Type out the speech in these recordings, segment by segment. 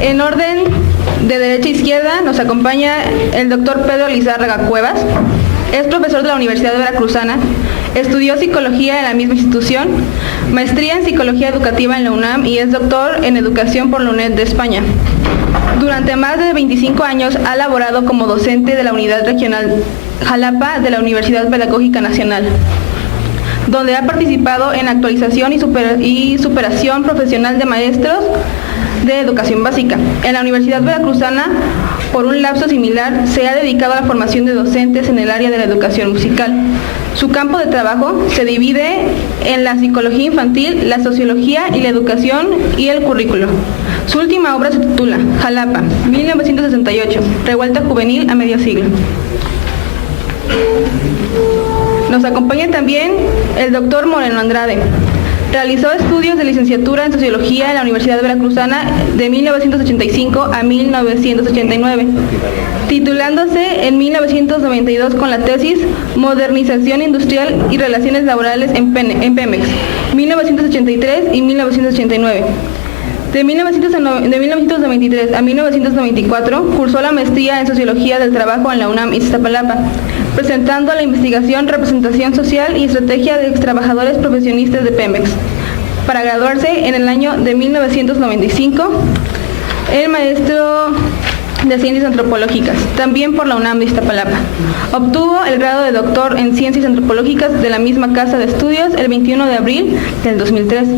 En orden de derecha a izquierda nos acompaña el doctor Pedro Lizárraga Cuevas. Es profesor de la Universidad Veracruzana, estudió psicología en la misma institución, maestría en psicología educativa en la UNAM y es doctor en educación por la UNED de España. Durante más de 25 años ha laborado como docente de la Unidad Regional Jalapa de la Universidad Pedagógica Nacional, donde ha participado en actualización y superación profesional de maestros de educación básica. En la Universidad Veracruzana, por un lapso similar, se ha dedicado a la formación de docentes en el área de la educación musical. Su campo de trabajo se divide en la psicología infantil, la sociología y la educación y el currículo. Su última obra se titula Jalapa, 1968, revuelta juvenil a medio siglo. Nos acompaña también el doctor Moreno Andrade. Realizó estudios de licenciatura en Sociología en la Universidad Veracruzana de 1985 a 1989, titulándose en 1992 con la tesis Modernización Industrial y Relaciones Laborales en Pemex, 1983 y 1989. De 1993 a 1994 cursó la maestría en Sociología del Trabajo en la UNAM Iztapalapa, presentando la investigación, representación social y estrategia de extrabajadores profesionistas de Pemex. Para graduarse en el año de 1995, el maestro de Ciencias Antropológicas, también por la UNAM de Iztapalapa. Obtuvo el grado de doctor en Ciencias Antropológicas de la misma casa de estudios el 21 de abril del 2003.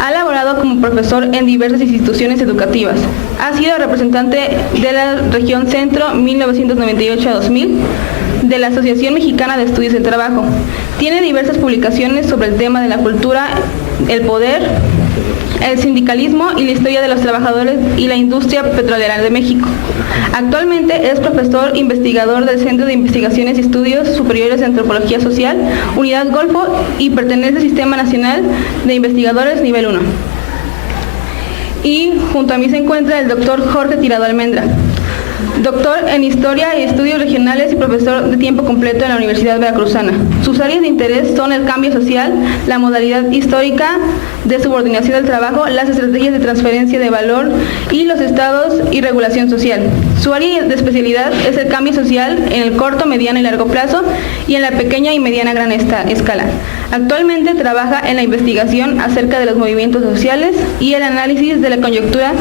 Ha laborado como profesor en diversas instituciones educativas. Ha sido representante de la región Centro 1998 a 2000, de la Asociación Mexicana de Estudios del Trabajo. Tiene diversas publicaciones sobre el tema de la cultura, el poder, el sindicalismo y la historia de los trabajadores y la industria petrolera de México. Actualmente es profesor investigador del Centro de Investigaciones y Estudios Superiores de Antropología Social, Unidad Golfo, y pertenece al Sistema Nacional de Investigadores Nivel 1. Y junto a mí se encuentra el doctor Jorge Tirado Almendra, doctor en Historia y Estudios Regionales y profesor de tiempo completo en la Universidad Veracruzana. Sus áreas de interés son el cambio social, la modalidad histórica de subordinación del trabajo, las estrategias de transferencia de valor y los estados y regulación social. Su área de especialidad es el cambio social en el corto, mediano y largo plazo y en la pequeña y mediana gran escala. Actualmente trabaja en la investigación acerca de los movimientos sociales y el análisis de la coyuntura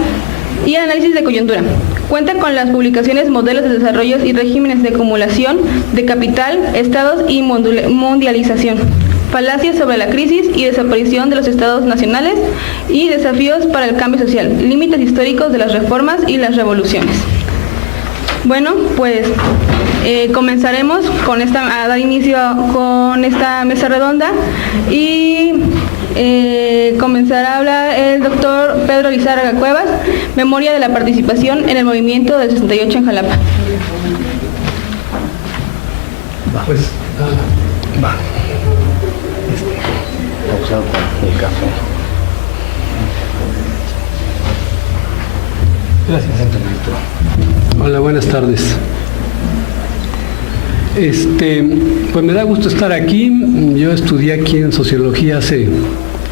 Cuenta con las publicaciones Modelos de Desarrollo y Regímenes de Acumulación de Capital, Estados y Mundialización, Falacias sobre la crisis y desaparición de los estados nacionales y desafíos para el cambio social, límites históricos de las reformas y las revoluciones. Bueno, pues comenzaremos a dar inicio con esta mesa redonda y comenzará a hablar el doctor Pedro Lizárraga Cuevas, memoria de la participación en el movimiento del 68 en Jalapa. Pues, va. Pausado con el café. Gracias. Hola, buenas tardes. Pues me da gusto estar aquí. Yo estudié aquí en Sociología hace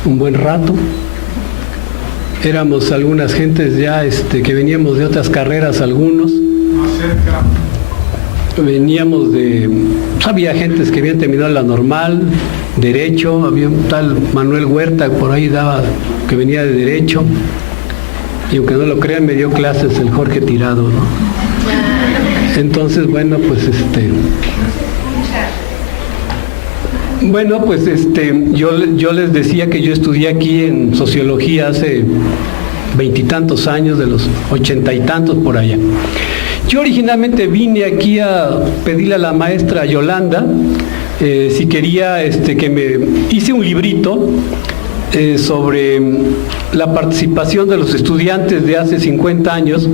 un buen rato. Éramos algunas gentes ya que veníamos de otras carreras, algunos. Veníamos había gentes que habían terminado la normal, Derecho, había un tal Manuel Huerta por ahí que venía de Derecho. Y aunque no lo crean, me dio clases el Jorge Tirado, ¿no? Entonces, bueno, pues yo les decía que yo estudié aquí en Sociología hace 20 y tantos años, de los 80 y tantos por allá. Yo originalmente vine aquí a pedirle a la maestra Yolanda si quería que me hice un librito sobre la participación de los estudiantes de hace 50 años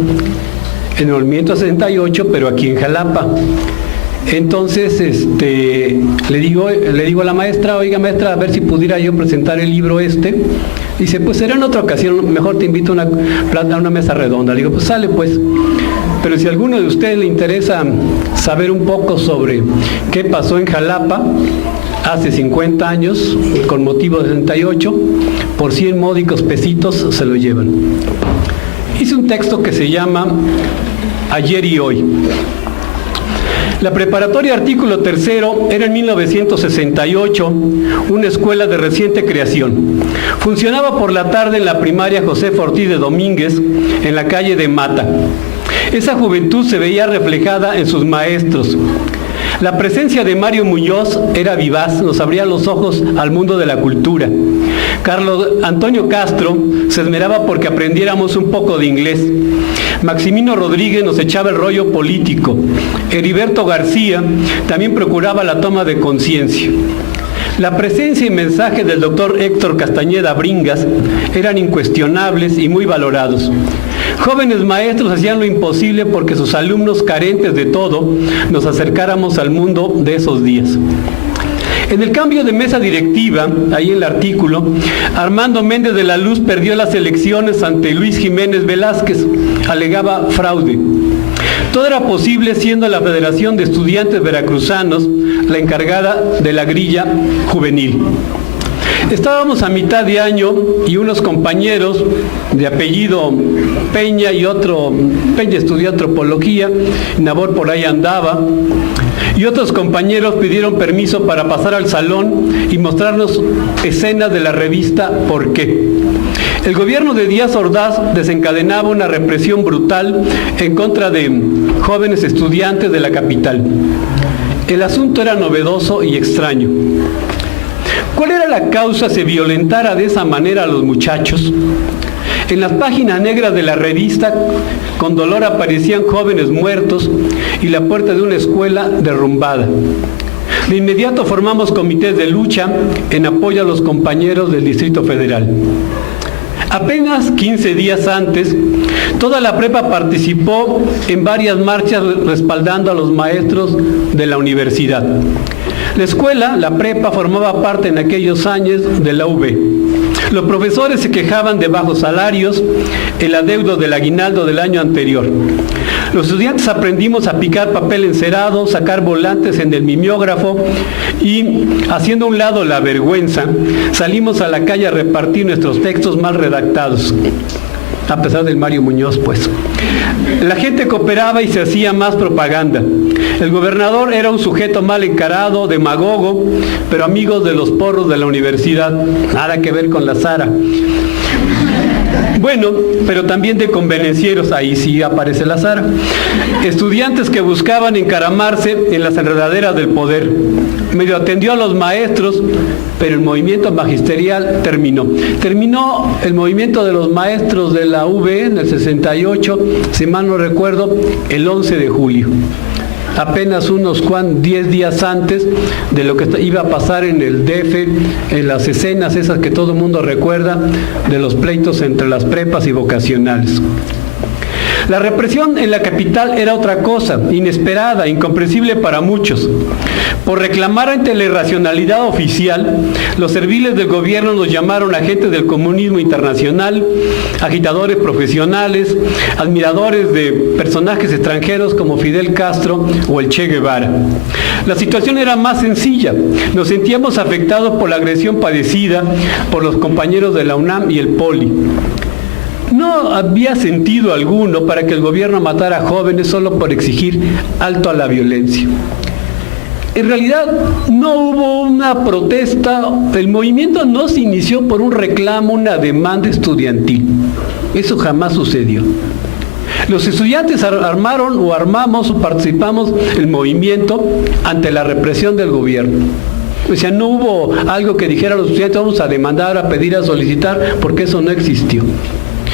en el movimiento 68, pero aquí en Jalapa. Entonces, le digo a la maestra, oiga maestra, a ver si pudiera yo presentar el libro Dice, pues será en otra ocasión, mejor te invito a una mesa redonda. Le digo, pues sale pues. Pero si a alguno de ustedes le interesa saber un poco sobre qué pasó en Jalapa hace 50 años, con motivo de 68, por 100 módicos pesitos se lo llevan. hice un texto que se llama Ayer y Hoy. La preparatoria Artículo Tercero era en 1968 una escuela de reciente creación. Funcionaba por la tarde en la primaria José Ortiz de Domínguez, en la calle de Mata. Esa juventud se veía reflejada en sus maestros. La presencia de Mario Muñoz era vivaz, nos abría los ojos al mundo de la cultura. Carlos Antonio Castro se esmeraba porque aprendiéramos un poco de inglés. Maximino Rodríguez nos echaba el rollo político. Heriberto García también procuraba la toma de conciencia. La presencia y mensaje del doctor Héctor Castañeda Bringas eran incuestionables y muy valorados. Jóvenes maestros hacían lo imposible porque sus alumnos, carentes de todo, nos acercáramos al mundo de esos días. En el cambio de mesa directiva, ahí en el artículo, Armando Méndez de la Luz perdió las elecciones ante Luis Jiménez Velázquez, alegaba fraude. Todo era posible siendo la Federación de Estudiantes Veracruzanos la encargada de la grilla juvenil. Estábamos a mitad de año y unos compañeros de apellido Peña y otro, Peña estudió antropología, Nabor por ahí andaba, y otros compañeros pidieron permiso para pasar al salón y mostrarnos escenas de la revista ¿Por qué? El gobierno de Díaz Ordaz desencadenaba una represión brutal en contra de jóvenes estudiantes de la capital. El asunto era novedoso y extraño. ¿Cuál era la causa se violentara de esa manera a los muchachos? En las páginas negras de la revista, con dolor aparecían jóvenes muertos y la puerta de una escuela derrumbada. De inmediato formamos comités de lucha en apoyo a los compañeros del Distrito Federal. Apenas 15 días antes, toda la prepa participó en varias marchas respaldando a los maestros de la universidad. La escuela, la prepa, formaba parte en aquellos años de la UV. Los profesores se quejaban de bajos salarios, el adeudo del aguinaldo del año anterior. Los estudiantes aprendimos a picar papel encerado, sacar volantes en el mimeógrafo y, haciendo a un lado la vergüenza, salimos a la calle a repartir nuestros textos mal redactados. A pesar del Mario Muñoz, pues. La gente cooperaba y se hacía más propaganda. El gobernador era un sujeto mal encarado, demagogo, pero amigo de los porros de la universidad. Nada que ver con la Sara. Bueno, pero también de convenencieros, ahí sí aparece la Sara. Estudiantes que buscaban encaramarse en las enredaderas del poder. Medio atendió a los maestros, pero el movimiento magisterial terminó. Terminó el movimiento de los maestros de la UV en el 68, si mal no recuerdo, el 11 de julio. Apenas unos 10 días antes de lo que iba a pasar en el DF, en las escenas esas que todo el mundo recuerda, de los pleitos entre las prepas y vocacionales. La represión en la capital era otra cosa, inesperada, incomprensible para muchos. Por reclamar ante la irracionalidad oficial, los serviles del gobierno nos llamaron agentes del comunismo internacional, agitadores profesionales, admiradores de personajes extranjeros como Fidel Castro o el Che Guevara. La situación era más sencilla. Nos sentíamos afectados por la agresión padecida por los compañeros de la UNAM y el Poli. No había sentido alguno para que el gobierno matara a jóvenes solo por exigir alto a la violencia. En realidad no hubo una protesta, el movimiento no se inició por un reclamo, una demanda estudiantil. Eso jamás sucedió. Los estudiantes armaron o armamos o participamos en el movimiento ante la represión del gobierno. O sea, no hubo algo que dijera a los estudiantes vamos a demandar, a pedir, a solicitar, porque eso no existió.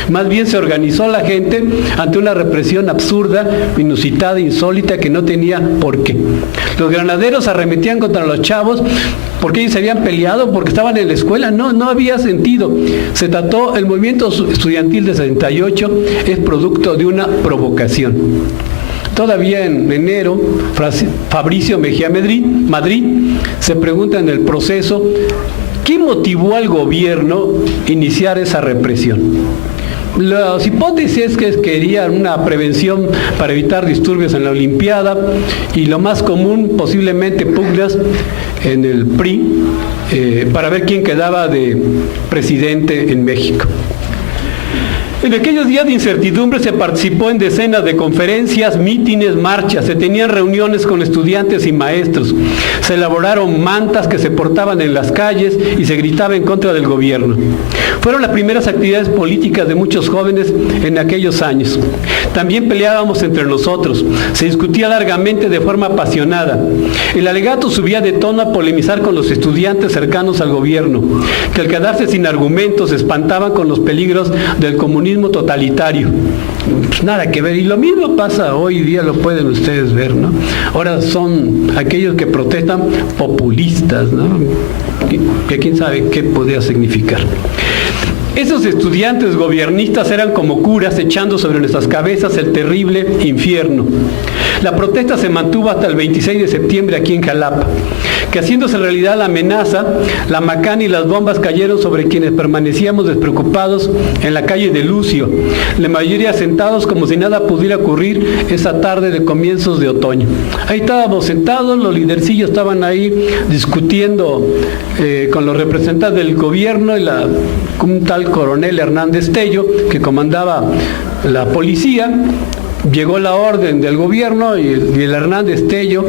Más bien se organizó la gente ante una represión absurda, inusitada, insólita, que no tenía por qué. Los granaderos arremetían contra los chavos porque ellos se habían peleado, porque estaban en la escuela. No había sentido. Se trató, el movimiento estudiantil de 68 es producto de una provocación. Todavía en enero, Fabricio Mejía Madrid se pregunta en el proceso, ¿qué motivó al gobierno iniciar esa represión? Las hipótesis es que querían una prevención para evitar disturbios en la Olimpiada y lo más común, posiblemente pugnas en el PRI para ver quién quedaba de presidente en México. En aquellos días de incertidumbre se participó en decenas de conferencias, mítines, marchas, se tenían reuniones con estudiantes y maestros, se elaboraron mantas que se portaban en las calles y se gritaba en contra del gobierno. Fueron las primeras actividades políticas de muchos jóvenes en aquellos años. También peleábamos entre nosotros, se discutía largamente de forma apasionada. El alegato subía de tono a polemizar con los estudiantes cercanos al gobierno, que al quedarse sin argumentos se espantaban con los peligros del comunismo totalitario. Pues nada que ver, y lo mismo pasa hoy día, lo pueden ustedes ver, ¿no? Ahora son aquellos que protestan populistas, ¿no? Que quién sabe qué podría significar. Esos estudiantes gobiernistas eran como curas echando sobre nuestras cabezas el terrible infierno. La protesta se mantuvo hasta el 26 de septiembre aquí en Jalapa, que haciéndose realidad la amenaza, la macana y las bombas cayeron sobre quienes permanecíamos despreocupados en la calle de Lucio, la mayoría sentados como si nada pudiera ocurrir esa tarde de comienzos de otoño. Ahí estábamos sentados, los lidercillos estaban ahí discutiendo con los representantes del gobierno y un tal coronel Hernández Tello, que comandaba la policía. Llegó la orden del gobierno y el Hernández Tello,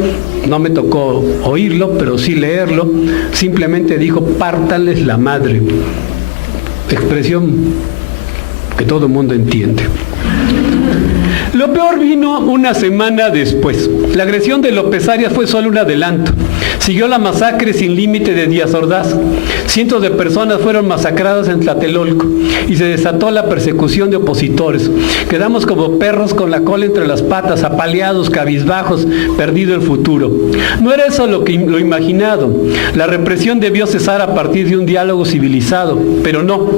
no me tocó oírlo, pero sí leerlo, simplemente dijo: pártanles la madre. Expresión que todo el mundo entiende. Lo peor vino una semana después. La agresión de López Arias fue solo un adelanto. Siguió la masacre sin límite de Díaz Ordaz. Cientos de personas fueron masacradas en Tlatelolco y se desató la persecución de opositores. Quedamos como perros con la cola entre las patas, apaleados, cabizbajos, perdido el futuro. No era eso lo imaginado. La represión debió cesar a partir de un diálogo civilizado, pero no.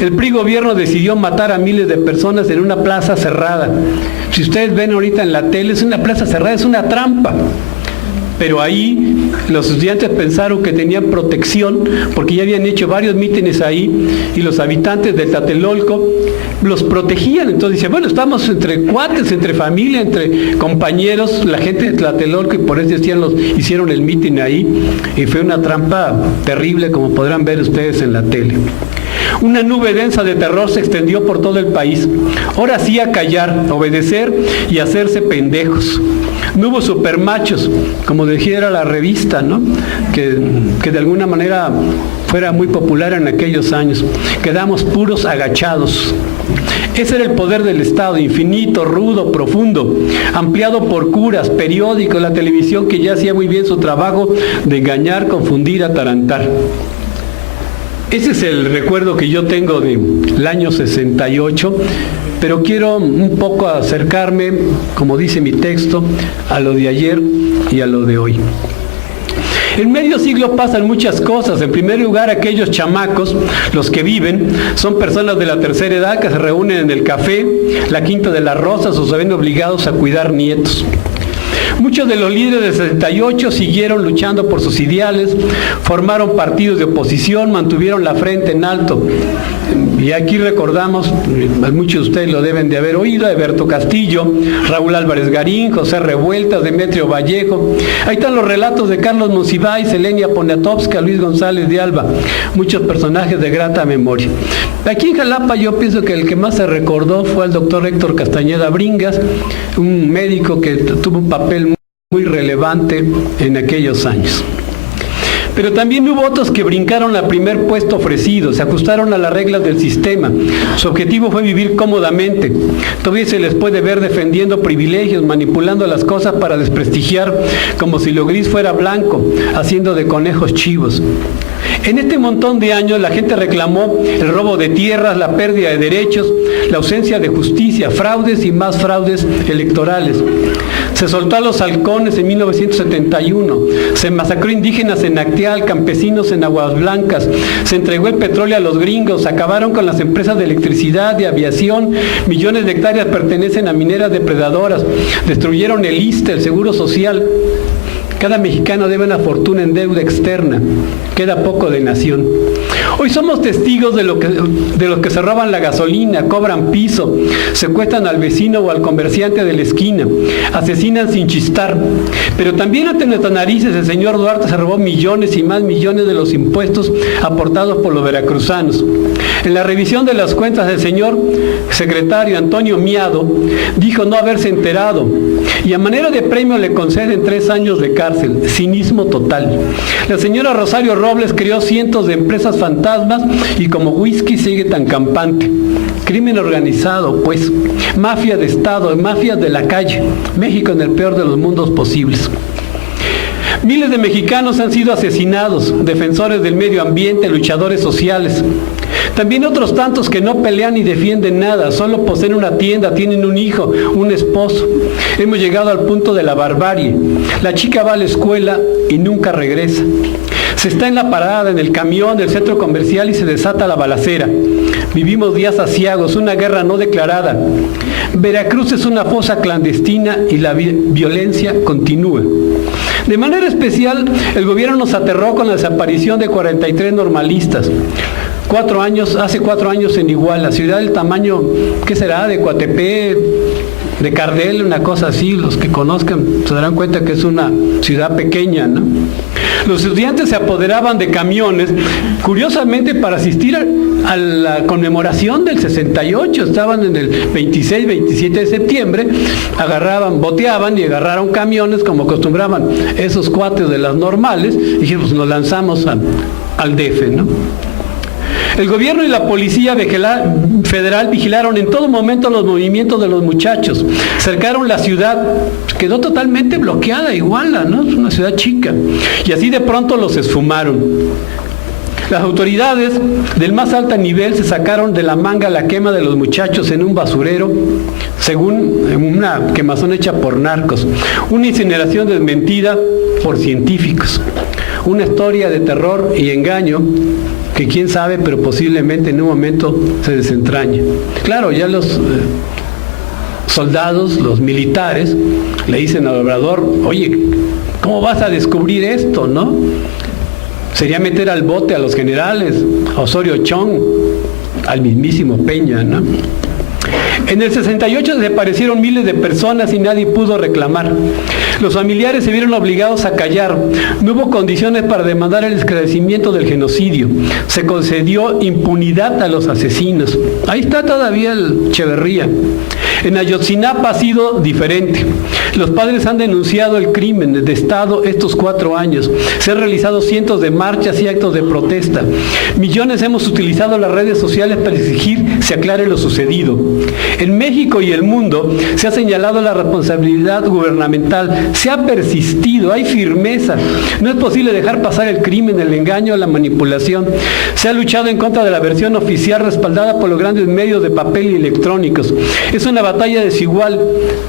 El PRI gobierno decidió matar a miles de personas en una plaza cerrada. Si ustedes ven ahorita en la tele, es una plaza cerrada, es una trampa. Pero ahí los estudiantes pensaron que tenían protección porque ya habían hecho varios mítines ahí y los habitantes de Tlatelolco los protegían. Entonces dicen, bueno, estamos entre cuates, entre familia, entre compañeros, la gente de Tlatelolco, y por eso hicieron el mítin ahí, y fue una trampa terrible, como podrán ver ustedes en la tele. Una nube densa de terror se extendió por todo el país. Ahora sí a callar, obedecer y hacerse pendejos. No hubo supermachos, como dijera la revista, ¿no? Que de alguna manera fuera muy popular en aquellos años. Quedamos puros agachados. Ese era el poder del Estado, infinito, rudo, profundo, ampliado por curas, periódicos, la televisión, que ya hacía muy bien su trabajo de engañar, confundir, atarantar. Ese es el recuerdo que yo tengo del año 68, pero quiero un poco acercarme, como dice mi texto, a lo de ayer y a lo de hoy. En medio siglo pasan muchas cosas. En primer lugar, aquellos chamacos, los que viven, son personas de la tercera edad que se reúnen en el café, la Quinta de las Rosas, o se ven obligados a cuidar nietos. Muchos de los líderes del 68 siguieron luchando por sus ideales, formaron partidos de oposición, mantuvieron la frente en alto. Y aquí recordamos, muchos de ustedes lo deben de haber oído, a Eberto Castillo, Raúl Álvarez Garín, José Revueltas, Demetrio Vallejo. Ahí están los relatos de Carlos Monsiváis, Elenia Poniatowska, Luis González de Alba, muchos personajes de grata memoria. Aquí en Jalapa yo pienso que el que más se recordó fue el doctor Héctor Castañeda Bringas, un médico que tuvo un papel muy relevante en aquellos años. Pero también hubo otros que brincaron al primer puesto ofrecido, se ajustaron a las reglas del sistema. Su objetivo fue vivir cómodamente. Todavía se les puede ver defendiendo privilegios, manipulando las cosas para desprestigiar, como si lo gris fuera blanco, haciendo de conejos chivos. En este montón de años la gente reclamó el robo de tierras, la pérdida de derechos, la ausencia de justicia, fraudes y más fraudes electorales. Se soltó a los halcones en 1971, se masacró indígenas en Acteal, campesinos en Aguas Blancas, se entregó el petróleo a los gringos, acabaron con las empresas de electricidad, de aviación, millones de hectáreas pertenecen a mineras depredadoras, destruyeron el ISSSTE, el Seguro Social. Cada mexicano debe una fortuna en deuda externa. Queda poco de nación. Hoy somos testigos de los que se roban la gasolina, cobran piso, secuestran al vecino o al comerciante de la esquina, asesinan sin chistar. Pero también ante nuestras narices el señor Duarte se robó millones y más millones de los impuestos aportados por los veracruzanos. En la revisión de las cuentas del señor secretario Antonio Miado dijo no haberse enterado y a manera de premio le conceden 3 años de cárcel. Cinismo total. La señora Rosario Robles creó cientos de empresas fantasmas y como whisky sigue tan campante. Crimen organizado, pues, mafia de Estado, mafias de la calle. México en el peor de los mundos posibles. Miles de mexicanos han sido asesinados, defensores del medio ambiente, luchadores sociales. También otros tantos que no pelean ni defienden nada, solo poseen una tienda, tienen un hijo, un esposo. Hemos llegado al punto de la barbarie. La chica va a la escuela y nunca regresa. Se está en la parada, en el camión del centro comercial y se desata la balacera. Vivimos días aciagos, una guerra no declarada. Veracruz es una fosa clandestina y la violencia continúa. De manera especial, el gobierno nos aterró con la desaparición de 43 normalistas. Hace 4 años en Iguala, ciudad del tamaño, ¿qué será? De Coatepec, de Cardel, una cosa así. Los que conozcan se darán cuenta que es una ciudad pequeña, ¿no? Los estudiantes se apoderaban de camiones, curiosamente para asistir a la conmemoración del 68, estaban en el 26, 27 de septiembre, boteaban y agarraron camiones como acostumbraban esos cuates de las normales, y dijeron, pues nos lanzamos al DF, ¿no? El gobierno y la policía federal vigilaron en todo momento los movimientos de los muchachos, cercaron la ciudad, quedó totalmente bloqueada Iguala, ¿no? Es una ciudad chica, y así de pronto los esfumaron. Las autoridades del más alto nivel se sacaron de la manga la quema de los muchachos en un basurero, según una quemazón hecha por narcos, una incineración desmentida por científicos, una historia de terror y engaño que quién sabe, pero posiblemente en un momento se desentraña. Claro, ya los soldados, los militares, le dicen al obrador, oye, ¿cómo vas a descubrir esto, no? Sería meter al bote a los generales, a Osorio Chong, al mismísimo Peña, ¿no? En el 68 desaparecieron miles de personas y nadie pudo reclamar. Los familiares se vieron obligados a callar. No hubo condiciones para demandar el esclarecimiento del genocidio. Se concedió impunidad a los asesinos. Ahí está todavía el Echeverría. En Ayotzinapa ha sido diferente. Los padres han denunciado el crimen de Estado estos 4 años. Se han realizado cientos de marchas y actos de protesta. Millones hemos utilizado las redes sociales para exigir se aclare lo sucedido. En México y el mundo se ha señalado la responsabilidad gubernamental, se ha persistido, hay firmeza. No es posible dejar pasar el crimen, el engaño, la manipulación. Se ha luchado en contra de la versión oficial respaldada por los grandes medios de papel y electrónicos. Es una batalla desigual,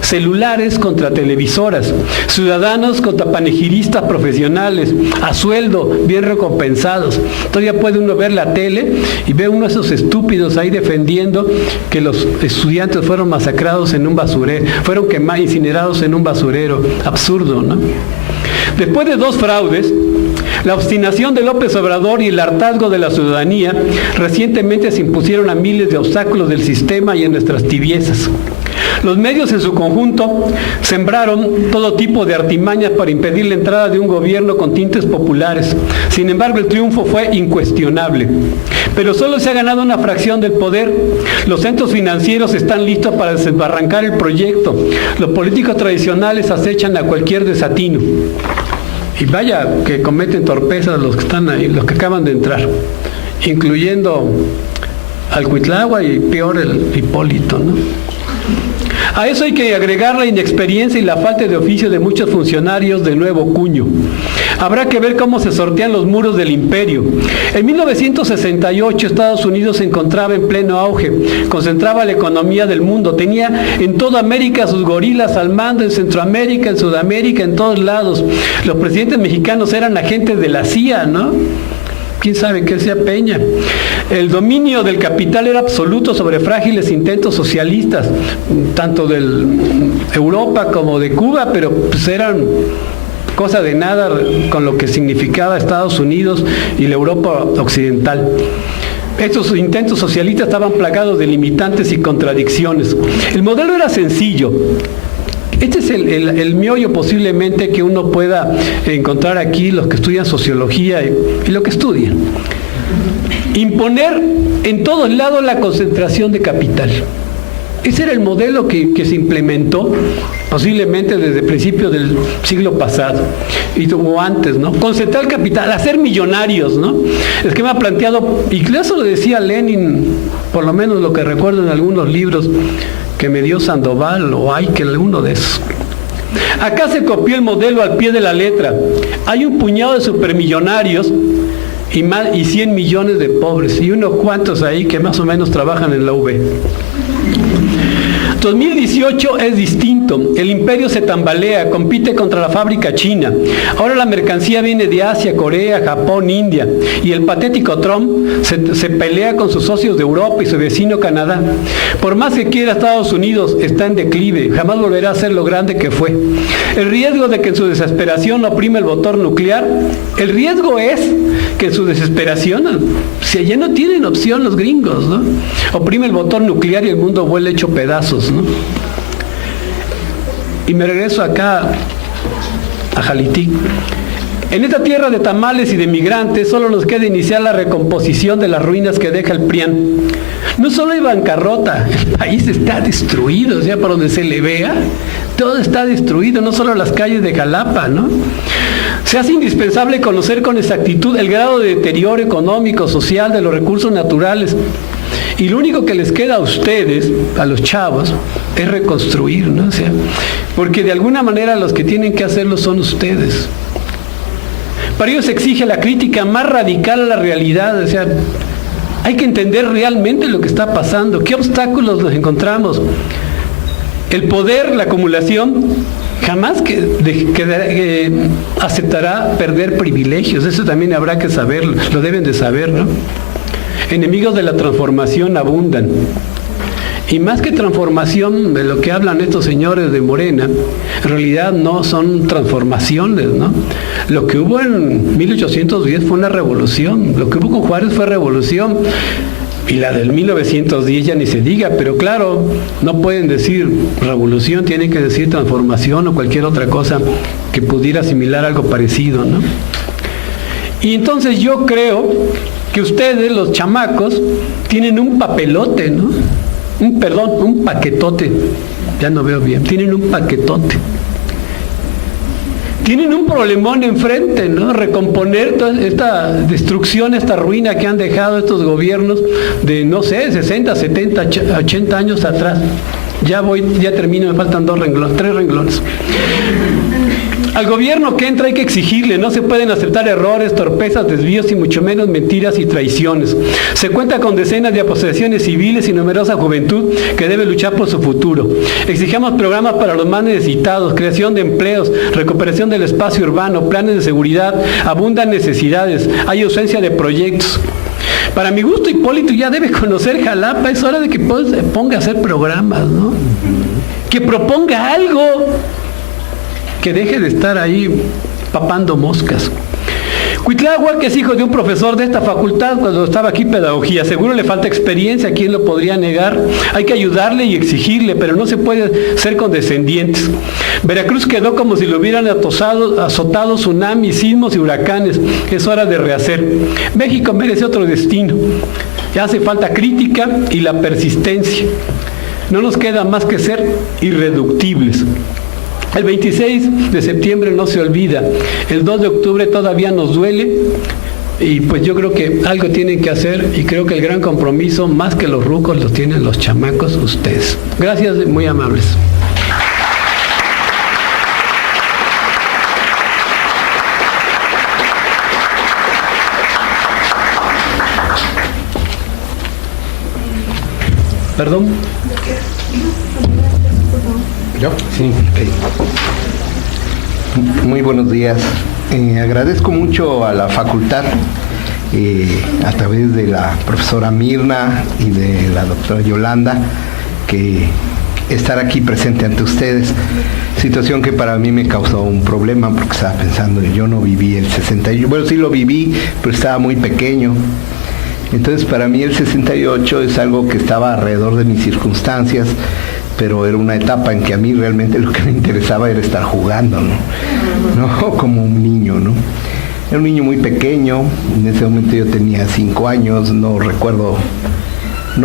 celulares contra televisoras, ciudadanos contra panegiristas profesionales, a sueldo, bien recompensados. Todavía puede uno ver la tele y ve uno de esos estúpidos ahí defendiendo que los estudiantes fueron masacrados en un basurero, fueron incinerados en un basurero. Absurdo, ¿no? Después de 2 fraudes, la obstinación de López Obrador y el hartazgo de la ciudadanía recientemente se impusieron a miles de obstáculos del sistema y en nuestras tibiezas. Los medios en su conjunto sembraron todo tipo de artimañas para impedir la entrada de un gobierno con tintes populares. Sin embargo, el triunfo fue incuestionable. Pero solo se ha ganado una fracción del poder. Los centros financieros están listos para desbarrancar el proyecto. Los políticos tradicionales acechan a cualquier desatino. Y vaya que cometen torpezas los que están ahí, los que acaban de entrar, incluyendo al Cuitlagua y peor el Hipólito, ¿no? A eso hay que agregar la inexperiencia y la falta de oficio de muchos funcionarios de nuevo cuño. Habrá que ver cómo se sortean los muros del imperio. En 1968 Estados Unidos se encontraba en pleno auge, concentraba la economía del mundo, tenía en toda América sus gorilas al mando, en Centroamérica, en Sudamérica, en todos lados. Los presidentes mexicanos eran agentes de la CIA, ¿no? ¿Quién sabe qué sea Peña? El dominio del capital era absoluto sobre frágiles intentos socialistas, tanto de Europa como de Cuba, pero pues eran cosa de nada con lo que significaba Estados Unidos y la Europa occidental. Estos intentos socialistas estaban plagados de limitantes y contradicciones. El modelo era sencillo. Este es el meollo posiblemente que uno pueda encontrar aquí, los que estudian sociología y lo que estudian. Imponer en todos lados la concentración de capital. Ese era el modelo que se implementó posiblemente desde principios del siglo pasado o antes, ¿no? Concentrar capital, hacer millonarios, ¿no? Es que me ha planteado, y eso lo decía Lenin, por lo menos lo que recuerdo en algunos libros que me dio Sandoval o Aikel, alguno de esos. Acá se copió el modelo al pie de la letra. Hay un puñado de supermillonarios y 100 millones de pobres y unos cuantos ahí que más o menos trabajan en la UV. 2018 es distinto, el imperio se tambalea, compite contra la fábrica china. Ahora la mercancía viene de Asia, Corea, Japón, India, y el patético Trump se pelea con sus socios de Europa y su vecino Canadá. Por más que quiera Estados Unidos, está en declive, jamás volverá a ser lo grande que fue. El riesgo de que en su desesperación oprime el botón nuclear, el riesgo es que en su desesperación, si allá no tienen opción los gringos, ¿no? Oprime el botón nuclear y el mundo vuelve hecho pedazos, ¿no? Y me regreso acá a Jalitic. En esta tierra de tamales y de migrantes solo nos queda iniciar la recomposición de las ruinas que deja el PRIAN. No solo hay bancarrota, el país está destruido, o sea, por donde se le vea, todo está destruido, no solo las calles de Jalapa, ¿no? Se hace indispensable conocer con exactitud el grado de deterioro económico, social de los recursos naturales. Y lo único que les queda a ustedes, a los chavos, es reconstruir, ¿no? O sea, porque de alguna manera los que tienen que hacerlo son ustedes. Para ello se exige la crítica más radical a la realidad, o sea, hay que entender realmente lo que está pasando, qué obstáculos nos encontramos. El poder, la acumulación, jamás aceptará perder privilegios, eso también habrá que saberlo, lo deben de saber, ¿no? Enemigos de la transformación abundan. Y más que transformación, de lo que hablan estos señores de Morena, en realidad no son transformaciones, ¿no? Lo que hubo en 1810 fue una revolución, lo que hubo con Juárez fue revolución, y la del 1910 ya ni se diga, pero claro, no pueden decir revolución, tienen que decir transformación o cualquier otra cosa que pudiera asimilar algo parecido, ¿no? Y entonces yo creo que ustedes, los chamacos, tienen un papelote, ¿no? Un paquetote, ya no veo bien, tienen un paquetote. Tienen un problemón enfrente, ¿no? Recomponer toda esta destrucción, esta ruina que han dejado estos gobiernos de, no sé, 60, 70, 80 años atrás. Ya termino, me faltan 3 renglones. Al gobierno que entra hay que exigirle, no se pueden aceptar errores, torpezas, desvíos y mucho menos mentiras y traiciones. Se cuenta con decenas de asociaciones civiles y numerosa juventud que debe luchar por su futuro. Exigamos programas para los más necesitados, creación de empleos, recuperación del espacio urbano, planes de seguridad, abundan necesidades, hay ausencia de proyectos. Para mi gusto, Hipólito ya debe conocer Jalapa, es hora de que ponga a hacer programas, ¿no? Que proponga algo, que deje de estar ahí papando moscas. Cuitláhuac, que es hijo de un profesor de esta facultad cuando estaba aquí pedagogía, seguro le falta experiencia, ¿quién lo podría negar? Hay que ayudarle y exigirle, pero no se puede ser condescendientes. Veracruz quedó como si lo hubieran azotado tsunamis, sismos y huracanes, es hora de rehacer. México merece otro destino, ya hace falta crítica y la persistencia. No nos queda más que ser irreductibles. El 26 de septiembre no se olvida, el 2 de octubre todavía nos duele y pues yo creo que algo tienen que hacer y creo que el gran compromiso, más que los rucos, los tienen los chamacos, ustedes. Gracias, muy amables. ¿Perdón? ¿Yo? Sí. Muy buenos días. Agradezco mucho a la facultad, a través de la profesora Mirna y de la doctora Yolanda, que estar aquí presente ante ustedes, situación que para mí me causó un problema porque estaba pensando, yo no viví el 68, bueno, sí lo viví, pero estaba muy pequeño. Entonces para mí el 68 es algo que estaba alrededor de mis circunstancias, pero era una etapa en que a mí realmente lo que me interesaba era estar jugando, ¿no? Como un niño, ¿no? Era un niño muy pequeño, en ese momento yo tenía 5 años, no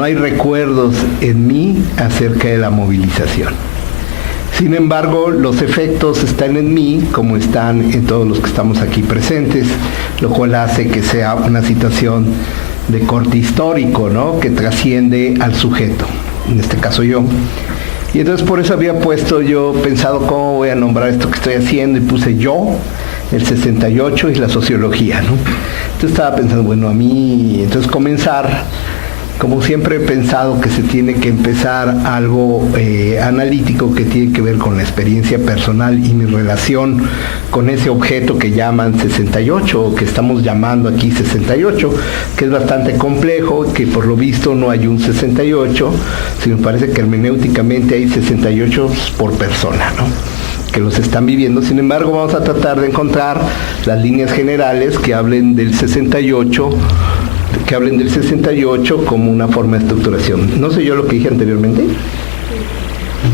hay recuerdos en mí acerca de la movilización. Sin embargo, los efectos están en mí, como están en todos los que estamos aquí presentes, lo cual hace que sea una situación de corte histórico, ¿no? Que trasciende al sujeto, en este caso yo. Y entonces por eso había pensado cómo voy a nombrar esto que estoy haciendo, y puse yo, el 68 y la sociología, ¿no? Entonces estaba pensando, bueno, entonces comenzar, como siempre he pensado que se tiene que empezar algo analítico que tiene que ver con la experiencia personal y mi relación con ese objeto que llaman 68, o que estamos llamando aquí 68, que es bastante complejo, que por lo visto no hay un 68, sino parece que hermenéuticamente hay 68 por persona, ¿no? Que los están viviendo. Sin embargo, vamos a tratar de encontrar las líneas generales que hablen del 68, como una forma de estructuración. ¿No sé yo lo que dije anteriormente?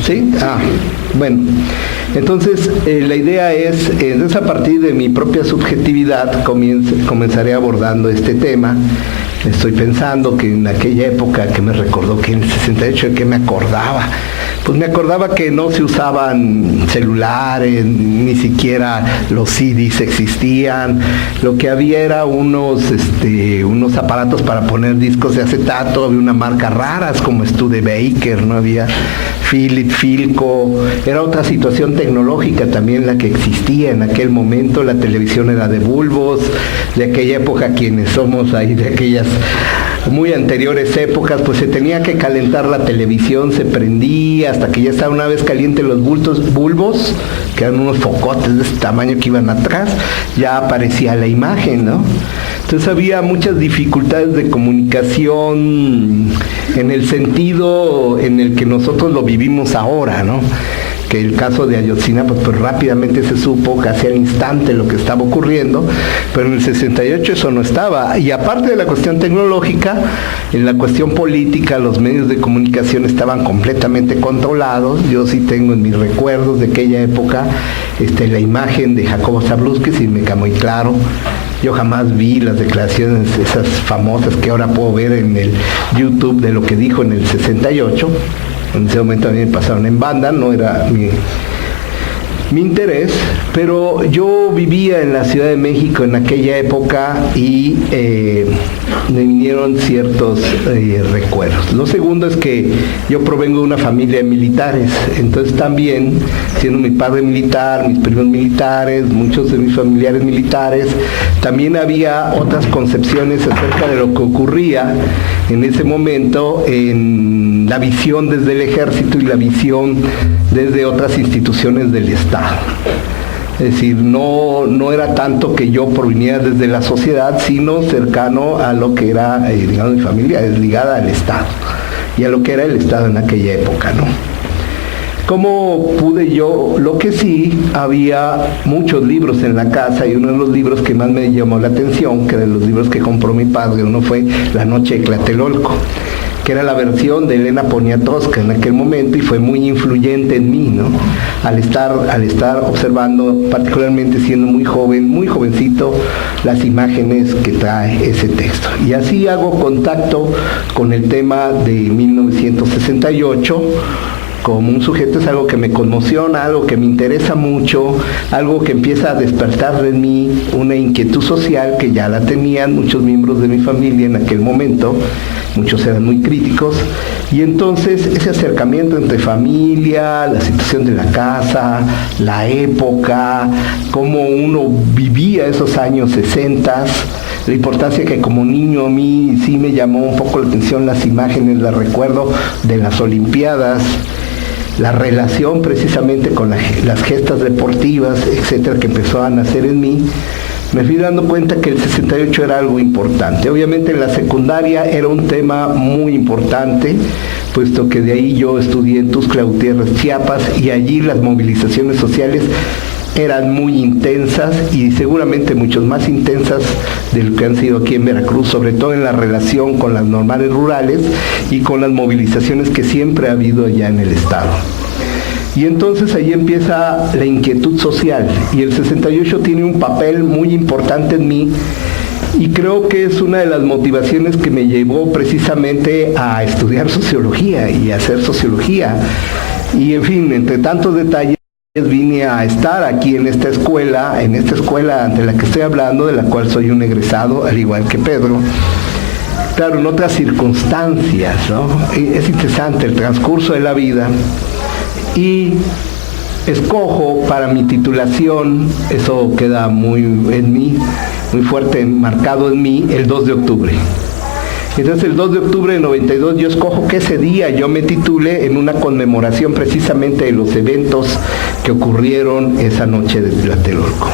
¿Sí? Bueno. Entonces, la idea es a partir de mi propia subjetividad, comenzaré abordando este tema. Estoy pensando que en aquella época que me recordó que en el 68, ¿de qué me acordaba? Pues me acordaba que no se usaban celulares, ni siquiera los CDs existían. Lo que había era unos aparatos para poner discos de acetato, había una marca raras como Studebaker, no había Philips, Philco. Era otra situación tecnológica también la que existía en aquel momento. La televisión era de bulbos, de aquella época, quienes somos ahí de aquellas muy anteriores épocas, pues se tenía que calentar la televisión, se prendía hasta que ya estaba una vez caliente los bulbos, que eran unos focotes de ese tamaño que iban atrás, ya aparecía la imagen, ¿no? Entonces había muchas dificultades de comunicación en el sentido en el que nosotros lo vivimos ahora, ¿no? Que el caso de Ayotzinapa, pues rápidamente se supo casi al instante lo que estaba ocurriendo, pero en el 68 eso no estaba. Y aparte de la cuestión tecnológica, en la cuestión política, los medios de comunicación estaban completamente controlados. Yo sí tengo en mis recuerdos de aquella época la imagen de Jacobo Zabludovsky, si me queda muy claro. Yo jamás vi las declaraciones esas famosas que ahora puedo ver en el YouTube de lo que dijo en el 68. En ese momento a mí me pasaron en banda, no era mi interés, pero yo vivía en la Ciudad de México en aquella época y me vinieron ciertos recuerdos. Lo segundo es que yo provengo de una familia de militares, entonces también, siendo mi padre militar, mis primos militares, muchos de mis familiares militares, también había otras concepciones acerca de lo que ocurría en ese momento en la visión desde el ejército y la visión desde otras instituciones del Estado. Es decir, no era tanto que yo proviniera desde la sociedad, sino cercano a lo que era, digamos, mi familia es ligada al Estado y a lo que era el Estado en aquella época, ¿no? ¿Cómo pude yo? Lo que sí, había muchos libros en la casa y uno de los libros que más me llamó la atención, que de los libros que compró mi padre, uno fue La noche de Tlatelolco, que era la versión de Elena Poniatowska en aquel momento y fue muy influyente en mí, ¿no? Al estar observando, particularmente siendo muy joven, muy jovencito, las imágenes que trae ese texto. Y así hago contacto con el tema de 1968, como un sujeto. Es algo que me conmociona, algo que me interesa mucho, algo que empieza a despertar en mí una inquietud social que ya la tenían muchos miembros de mi familia en aquel momento, muchos eran muy críticos, y entonces ese acercamiento entre familia, la situación de la casa, la época, cómo uno vivía esos años 60, la importancia que como niño a mí sí me llamó un poco la atención las imágenes, las recuerdo de las Olimpiadas, la relación precisamente con las gestas deportivas, etcétera, que empezó a nacer en mí. Me fui dando cuenta que el 68 era algo importante. Obviamente en la secundaria era un tema muy importante, puesto que de ahí yo estudié en Tuxtla Gutiérrez, Chiapas, y allí las movilizaciones sociales eran muy intensas y seguramente mucho más intensas de lo que han sido aquí en Veracruz, sobre todo en la relación con las normales rurales y con las movilizaciones que siempre ha habido allá en el estado. Y entonces ahí empieza la inquietud social, y el 68 tiene un papel muy importante en mí, y creo que es una de las motivaciones que me llevó precisamente a estudiar sociología y a hacer sociología. Y en fin, entre tantos detalles, vine a estar aquí en esta escuela ante la que estoy hablando, de la cual soy un egresado, al igual que Pedro. Claro, en otras circunstancias, ¿no? Es interesante el transcurso de la vida, y escojo para mi titulación, eso queda muy en mí, muy fuerte marcado en mí, el 2 de octubre. Entonces el 2 de octubre de 92 yo escojo que ese día yo me titule en una conmemoración precisamente de los eventos que ocurrieron esa noche de Tlatelolco.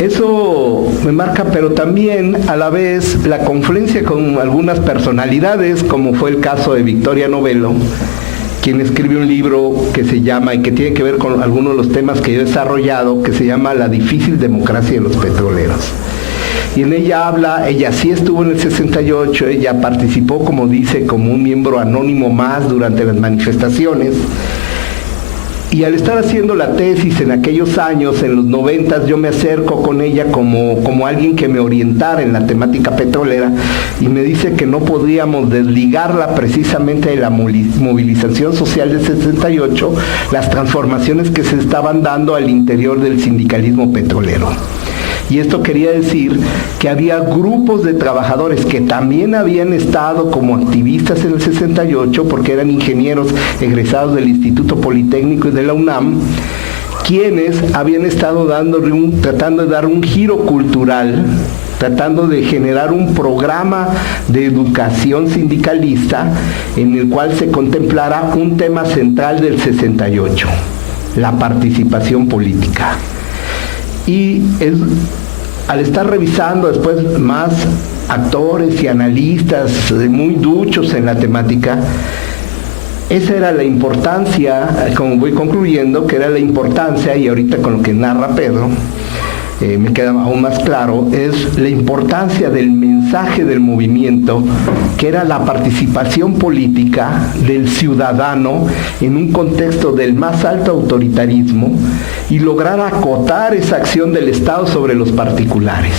Eso me marca, pero también a la vez la confluencia con algunas personalidades, como fue el caso de Victoria Novello, quien escribe un libro que se llama, y que tiene que ver con algunos de los temas que yo he desarrollado, que se llama La difícil democracia de los petroleros. Y en ella habla, ella sí estuvo en el 68, ella participó, como dice, como un miembro anónimo más durante las manifestaciones. Y al estar haciendo la tesis en aquellos años, en los 90, yo me acerco con ella como alguien que me orientara en la temática petrolera, y me dice que no podíamos desligarla precisamente de la movilización social del 68, las transformaciones que se estaban dando al interior del sindicalismo petrolero. Y esto quería decir que había grupos de trabajadores que también habían estado como activistas en el 68, porque eran ingenieros egresados del Instituto Politécnico y de la UNAM, quienes habían estado tratando de dar un giro cultural, tratando de generar un programa de educación sindicalista en el cual se contemplara un tema central del 68, la participación política. Y al estar revisando después más actores y analistas muy duchos en la temática, esa era la importancia, como voy concluyendo, que era la importancia, y ahorita con lo que narra Pedro, me queda aún más claro, es la importancia del mensaje del movimiento, que era la participación política del ciudadano en un contexto del más alto autoritarismo, y lograr acotar esa acción del Estado sobre los particulares.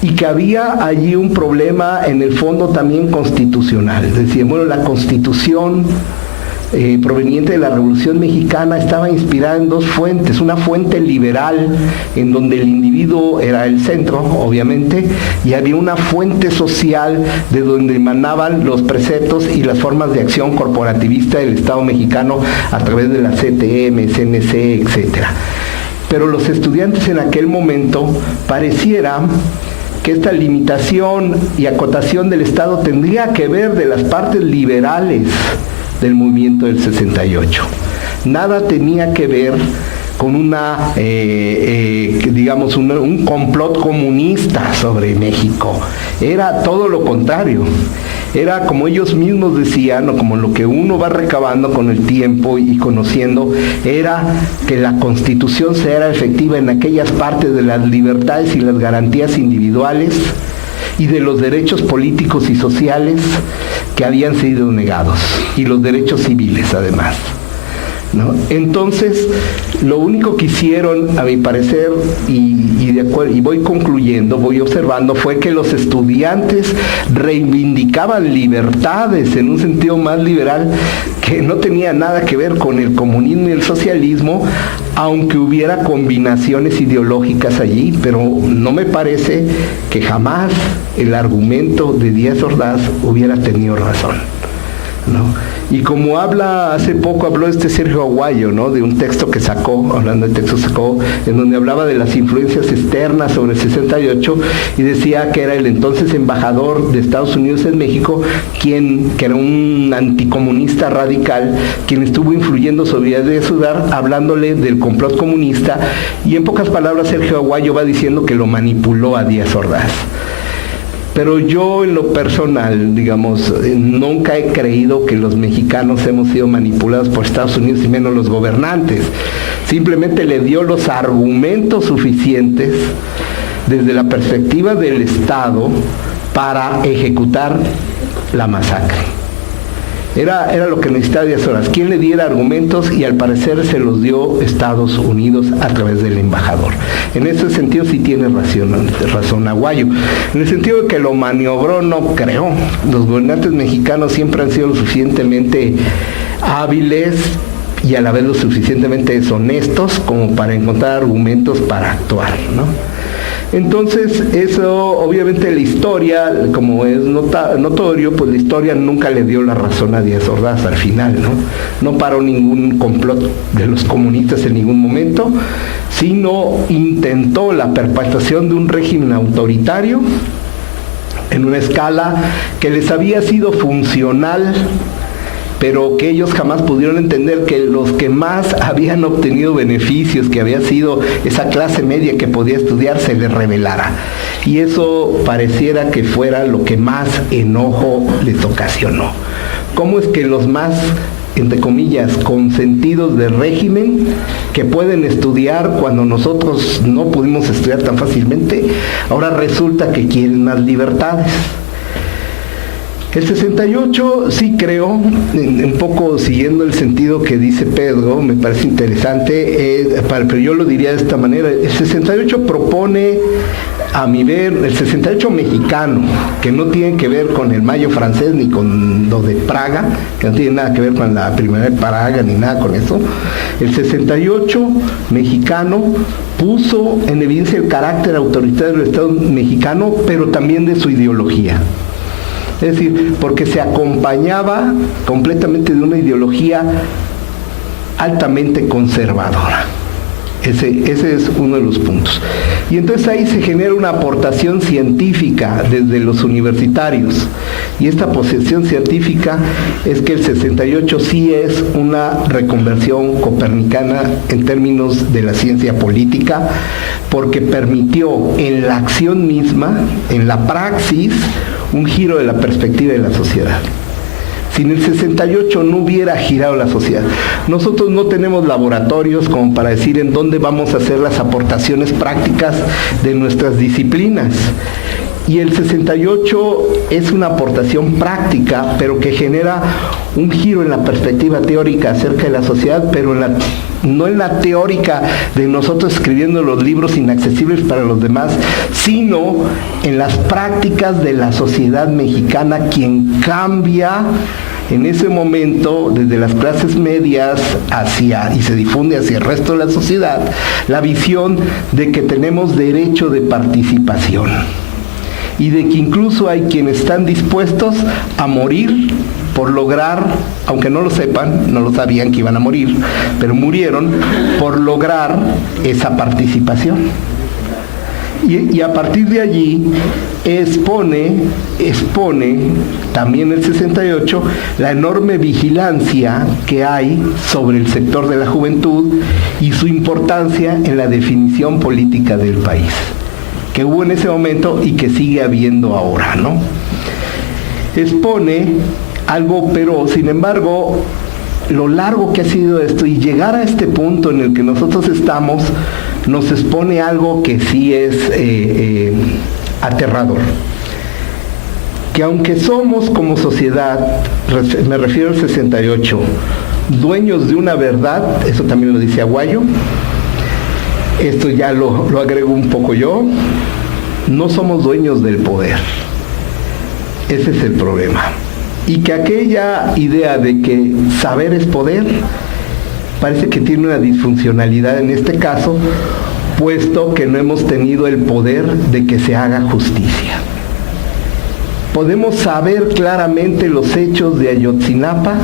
Y que había allí un problema en el fondo también constitucional. Es decir, bueno, la Constitución proveniente de la Revolución Mexicana estaba inspirada en dos fuentes, una fuente liberal en donde el individuo era el centro, obviamente, y había una fuente social de donde emanaban los preceptos y las formas de acción corporativista del Estado mexicano a través de la CTM, CNC, etc. Pero los estudiantes en aquel momento pareciera que esta limitación y acotación del Estado tendría que ver de las partes liberales del movimiento del 68. Nada tenía que ver con un complot comunista sobre México. Era todo lo contrario. Era, como ellos mismos decían, o como lo que uno va recabando con el tiempo y conociendo, era que la Constitución sea efectiva en aquellas partes de las libertades y las garantías individuales y de los derechos políticos y sociales que habían sido negados, y los derechos civiles además, ¿no? Entonces, lo único que hicieron, a mi parecer, y voy concluyendo, voy observando, fue que los estudiantes reivindicaban libertades en un sentido más liberal que no tenía nada que ver con el comunismo y el socialismo, aunque hubiera combinaciones ideológicas allí, pero no me parece que jamás el argumento de Díaz Ordaz hubiera tenido razón, ¿no? Y como hace poco habló Sergio Aguayo, ¿no?, de un texto que sacó, en donde hablaba de las influencias externas sobre el 68, y decía que era el entonces embajador de Estados Unidos en México, que era un anticomunista radical, quien estuvo influyendo sobre Díaz Ordaz, hablándole del complot comunista, y en pocas palabras Sergio Aguayo va diciendo que lo manipuló a Díaz Ordaz. Pero yo en lo personal, digamos, nunca he creído que los mexicanos hemos sido manipulados por Estados Unidos y menos los gobernantes. Simplemente le dio los argumentos suficientes desde la perspectiva del Estado para ejecutar la masacre. Era lo que necesitaba Díaz Ordaz, quien le diera argumentos, y al parecer se los dio Estados Unidos a través del embajador. En ese sentido sí tiene razón Aguayo. En el sentido de que lo maniobró, no creo. Los gobernantes mexicanos siempre han sido lo suficientemente hábiles y a la vez lo suficientemente deshonestos como para encontrar argumentos para actuar, ¿no? Entonces, eso, obviamente la historia, como es notorio, pues la historia nunca le dio la razón a Díaz Ordaz al final, ¿no? No paró ningún complot de los comunistas en ningún momento, sino intentó la perpetuación de un régimen autoritario en una escala que les había sido funcional, pero que ellos jamás pudieron entender que los que más habían obtenido beneficios, que había sido esa clase media que podía estudiar, se les revelara. Y eso pareciera que fuera lo que más enojo les ocasionó. ¿Cómo es que los más, entre comillas, consentidos del régimen, que pueden estudiar cuando nosotros no pudimos estudiar tan fácilmente, ahora resulta que quieren más libertades? El 68 sí creo, un poco siguiendo el sentido que dice Pedro, me parece interesante, pero yo lo diría de esta manera. El 68 propone, a mi ver, el 68 mexicano, que no tiene que ver con el Mayo francés ni con lo de Praga, que no tiene nada que ver con la Primera de Praga ni nada con eso. El 68 mexicano puso en evidencia el carácter autoritario del Estado mexicano, pero también de su ideología. Es decir, porque se acompañaba completamente de una ideología altamente conservadora. Ese es uno de los puntos. Y entonces ahí se genera una aportación científica desde los universitarios. Y esta posición científica es que el 68 sí es una reconversión copernicana en términos de la ciencia política, porque permitió en la acción misma, en la praxis, un giro de la perspectiva de la sociedad. Sin el 68 no hubiera girado la sociedad. Nosotros no tenemos laboratorios como para decir en dónde vamos a hacer las aportaciones prácticas de nuestras disciplinas. Y el 68 es una aportación práctica, pero que genera un giro en la perspectiva teórica acerca de la sociedad, pero no en la teórica de nosotros escribiendo los libros inaccesibles para los demás, sino en las prácticas de la sociedad mexicana, quien cambia en ese momento desde las clases medias y se difunde hacia el resto de la sociedad, la visión de que tenemos derecho de participación y de que incluso hay quienes están dispuestos a morir por lograr, aunque no lo sepan, no lo sabían que iban a morir, pero murieron por lograr esa participación. Y a partir de allí expone también el 68 la enorme vigilancia que hay sobre el sector de la juventud y su importancia en la definición política del país, que hubo en ese momento y que sigue habiendo ahora, ¿no? Expone algo, pero sin embargo, lo largo que ha sido esto y llegar a este punto en el que nosotros estamos, nos expone algo que sí es aterrador. Que aunque somos como sociedad, me refiero al 68, dueños de una verdad, eso también lo dice Aguayo, esto ya lo agrego un poco yo, no somos dueños del poder. Ese es el problema. Y que aquella idea de que saber es poder, parece que tiene una disfuncionalidad en este caso, puesto que no hemos tenido el poder de que se haga justicia. Podemos saber claramente los hechos de Ayotzinapa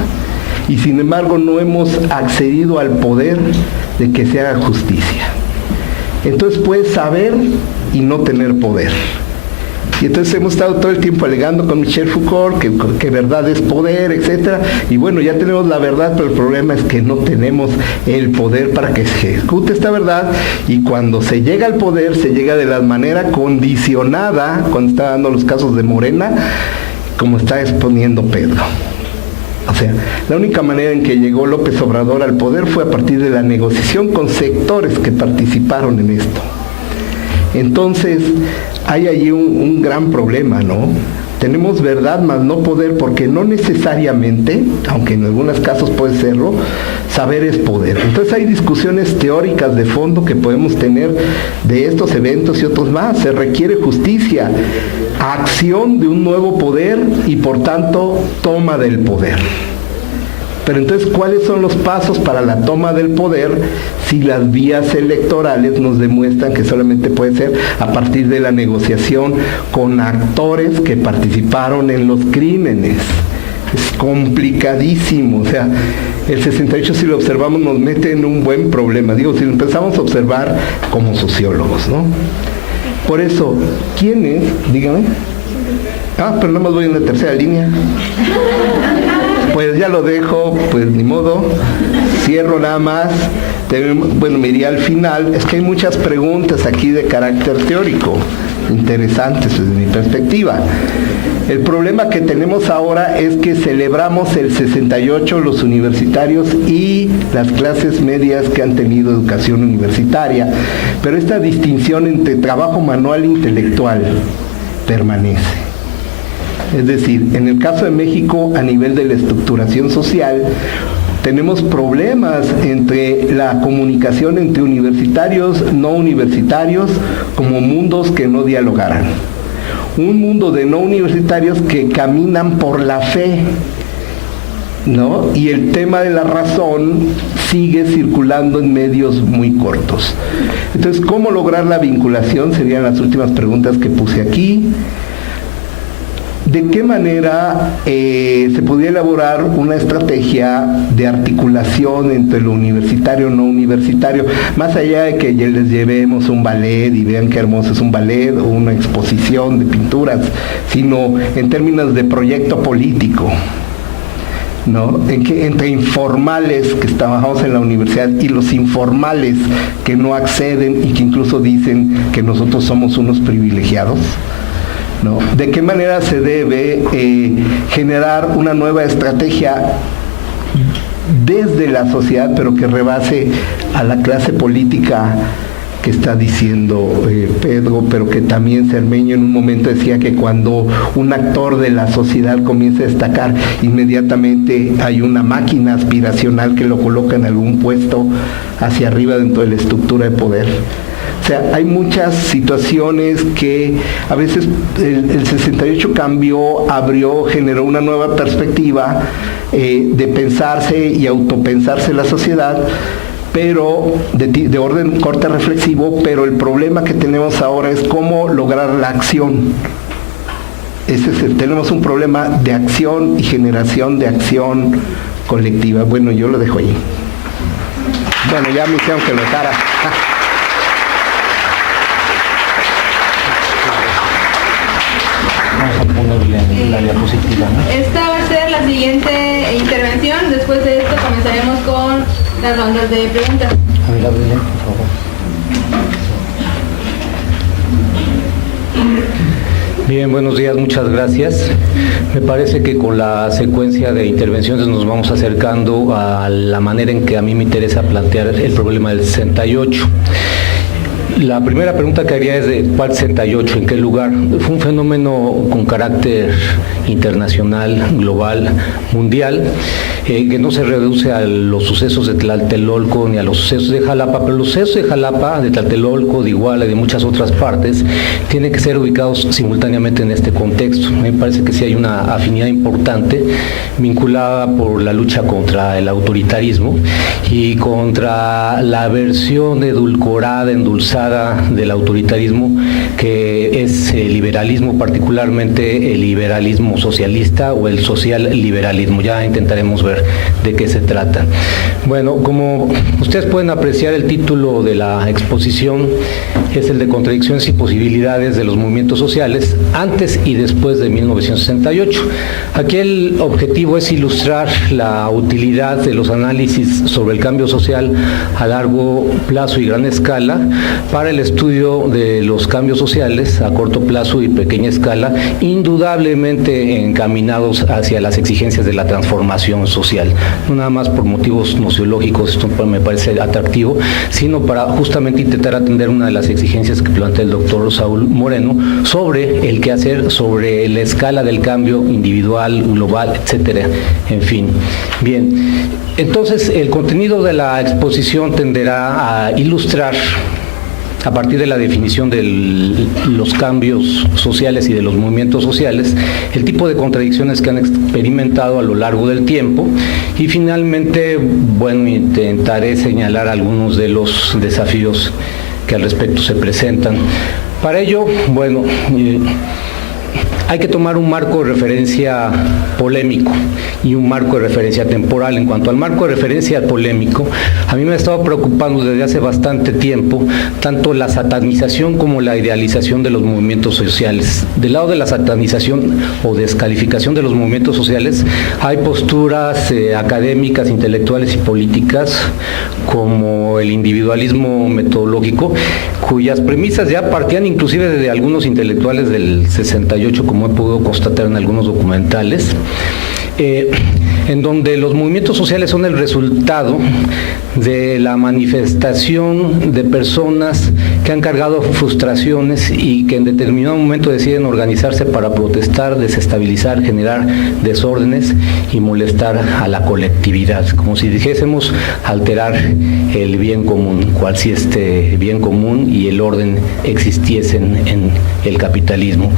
y sin embargo no hemos accedido al poder de que se haga justicia. Entonces puedes saber y no tener poder. Y entonces hemos estado todo el tiempo alegando con Michel Foucault que verdad es poder, etcétera. Y bueno, ya tenemos la verdad, pero el problema es que no tenemos el poder para que se ejecute esta verdad, y cuando se llega al poder, se llega de la manera condicionada, cuando está dando los casos de Morena, como está exponiendo Pedro. O sea, la única manera en que llegó López Obrador al poder fue a partir de la negociación con sectores que participaron en esto. Entonces, hay allí un gran problema, ¿no? Tenemos verdad más no poder, porque no necesariamente, aunque en algunos casos puede serlo, saber es poder. Entonces hay discusiones teóricas de fondo que podemos tener de estos eventos y otros más. Se requiere justicia, acción de un nuevo poder y por tanto toma del poder. Pero entonces, ¿cuáles son los pasos para la toma del poder si las vías electorales nos demuestran que solamente puede ser a partir de la negociación con actores que participaron en los crímenes? Es complicadísimo. O sea, el 68, si lo observamos, nos mete en un buen problema. Digo, si lo empezamos a observar como sociólogos, ¿no? Por eso, ¿quiénes? Dígame. Pero nada más voy en la tercera línea. Pues ya lo dejo, pues ni modo, cierro nada más. Bueno, me iría al final. Es que hay muchas preguntas aquí de carácter teórico, interesantes desde mi perspectiva. El problema que tenemos ahora es que celebramos el 68 los universitarios y las clases medias que han tenido educación universitaria, pero esta distinción entre trabajo manual e intelectual permanece. Es decir, en el caso de México, a nivel de la estructuración social, tenemos problemas entre la comunicación entre universitarios, no universitarios, como mundos que no dialogaran. Un mundo de no universitarios que caminan por la fe, ¿no? Y el tema de la razón sigue circulando en medios muy cortos. Entonces, ¿cómo lograr la vinculación? Serían las últimas preguntas que puse aquí. ¿De qué manera se podría elaborar una estrategia de articulación entre lo universitario y no universitario? Más allá de que les llevemos un ballet y vean qué hermoso es un ballet o una exposición de pinturas, sino en términos de proyecto político, ¿no? Entre informales que trabajamos en la universidad y los informales que no acceden y que incluso dicen que nosotros somos unos privilegiados, ¿no? ¿De qué manera se debe generar una nueva estrategia desde la sociedad, pero que rebase a la clase política que está diciendo Pedro, pero que también Cermeño en un momento decía que cuando un actor de la sociedad comienza a destacar, inmediatamente hay una máquina aspiracional que lo coloca en algún puesto hacia arriba dentro de la estructura de poder? O sea, hay muchas situaciones que a veces el 68 cambió, abrió, generó una nueva perspectiva de pensarse y autopensarse la sociedad, pero de orden corte reflexivo, pero el problema que tenemos ahora es cómo lograr la acción. Tenemos un problema de acción y generación de acción colectiva. Bueno, yo lo dejo ahí. Bueno, ya me hicieron que lo dejara. Vamos a ponerle la diapositiva, ¿no? Esta va a ser la siguiente intervención. Después de esto comenzaremos con las rondas de preguntas. A ver, ábrele, por favor. Bien, buenos días, muchas gracias. Me parece que con la secuencia de intervenciones nos vamos acercando a la manera en que a mí me interesa plantear el problema del 68. La primera pregunta que haría es de ¿cuál 68? ¿En qué lugar? Fue un fenómeno con carácter internacional, global, mundial, que no se reduce a los sucesos de Tlatelolco ni a los sucesos de Jalapa, pero los sucesos de Jalapa, de Tlatelolco, de Iguala y de muchas otras partes tienen que ser ubicados simultáneamente en este contexto. Me parece que sí hay una afinidad importante vinculada por la lucha contra el autoritarismo y contra la versión edulcorada, endulzada del autoritarismo, que es el liberalismo, particularmente el liberalismo socialista o el social liberalismo. Ya intentaremos ver de qué se trata. Bueno, como ustedes pueden apreciar, el título de la exposición es el de contradicciones y posibilidades de los movimientos sociales antes y después de 1968. Aquí el objetivo es ilustrar la utilidad de los análisis sobre el cambio social a largo plazo y gran escala para el estudio de los cambios sociales a corto plazo y pequeña escala, indudablemente encaminados hacia las exigencias de la transformación social. No nada más por motivos nociológicos, esto me parece atractivo, sino para justamente intentar atender una de las exigencias que plantea el doctor Saúl Moreno sobre el quehacer, sobre la escala del cambio individual, global, etcétera. En fin, bien. Entonces, el contenido de la exposición tenderá a ilustrar, a partir de la definición de los cambios sociales y de los movimientos sociales, el tipo de contradicciones que han experimentado a lo largo del tiempo y finalmente, bueno, intentaré señalar algunos de los desafíos que al respecto se presentan. Para ello, bueno, hay que tomar un marco de referencia polémico y un marco de referencia temporal. En cuanto al marco de referencia polémico, a mí me ha estado preocupando desde hace bastante tiempo tanto la satanización como la idealización de los movimientos sociales. Del lado de la satanización o descalificación de los movimientos sociales, hay posturas académicas, intelectuales y políticas como el individualismo metodológico, cuyas premisas ya partían inclusive de algunos intelectuales del 68, como he podido constatar en algunos documentales, en donde los movimientos sociales son el resultado de la manifestación de personas que han cargado frustraciones y que en determinado momento deciden organizarse para protestar, desestabilizar, generar desórdenes y molestar a la colectividad, como si dijésemos alterar el bien común, cual si este bien común y el orden existiesen en el capitalismo.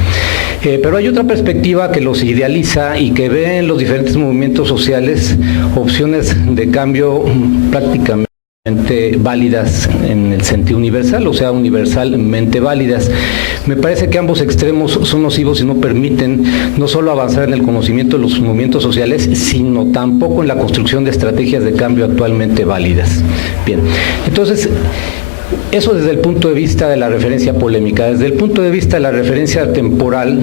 Pero hay otra perspectiva que los idealiza y que ve en los diferentes movimientos sociales opciones de cambio prácticamente válidas en el sentido universal, o sea, universalmente válidas. Me parece que ambos extremos son nocivos y no permiten no solo avanzar en el conocimiento de los movimientos sociales, sino tampoco en la construcción de estrategias de cambio actualmente válidas. Bien, entonces, eso desde el punto de vista de la referencia polémica. Desde el punto de vista de la referencia temporal,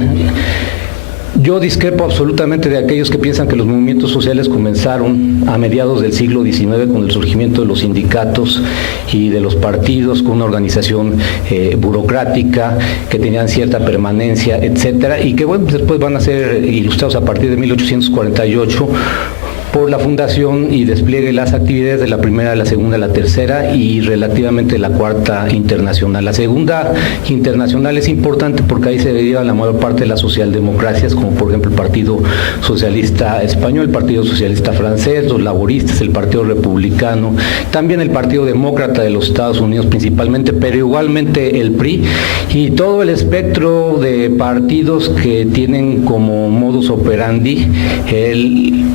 yo discrepo absolutamente de aquellos que piensan que los movimientos sociales comenzaron a mediados del siglo XIX con el surgimiento de los sindicatos y de los partidos, con una organización burocrática, que tenían cierta permanencia, etcétera, y que bueno, después van a ser ilustrados a partir de 1848 por la fundación y despliegue de las actividades de la primera, la segunda, la tercera y relativamente la cuarta internacional. La segunda internacional es importante porque ahí se deriva la mayor parte de las socialdemocracias, como por ejemplo el Partido Socialista Español, el Partido Socialista Francés, los laboristas, el Partido Republicano, también el Partido Demócrata de los Estados Unidos principalmente, pero igualmente el PRI y todo el espectro de partidos que tienen como modus operandi el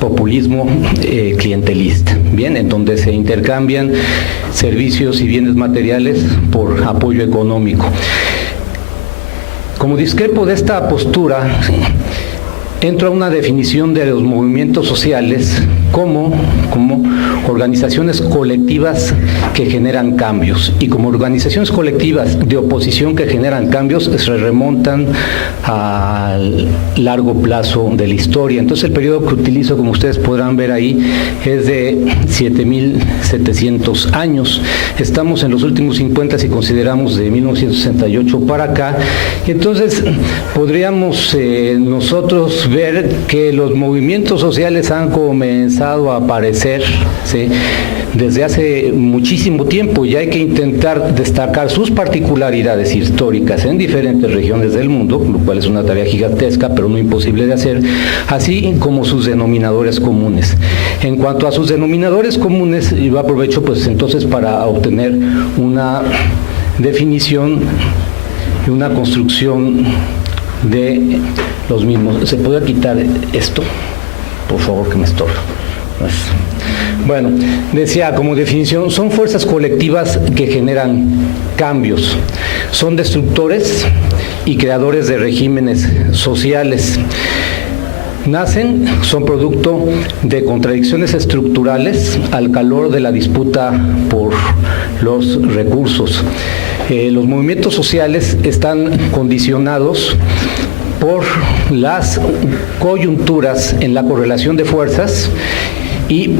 populismo clientelista, bien, en donde se intercambian servicios y bienes materiales por apoyo económico. Como discrepo de esta postura, entro a una definición de los movimientos sociales como organizaciones colectivas que generan cambios, y como organizaciones colectivas de oposición que generan cambios se remontan al largo plazo de la historia. Entonces el periodo que utilizo, como ustedes podrán ver ahí, es de 7.700 años. Estamos en los últimos 50 si consideramos de 1968 para acá. Entonces podríamos nosotros ver que los movimientos sociales han comenzado a aparecer, ¿sí?, desde hace muchísimo tiempo, y hay que intentar destacar sus particularidades históricas en diferentes regiones del mundo, lo cual es una tarea gigantesca, pero no imposible de hacer, así como sus denominadores comunes. En cuanto a sus denominadores comunes, yo aprovecho pues entonces para obtener una definición y una construcción de los mismos. ¿Se puede quitar esto? Por favor, que me estorba. Bueno, decía como definición, son fuerzas colectivas que generan cambios, son destructores y creadores de regímenes sociales. Nacen, son producto de contradicciones estructurales al calor de la disputa por los recursos. Los movimientos sociales están condicionados por las coyunturas en la correlación de fuerzas y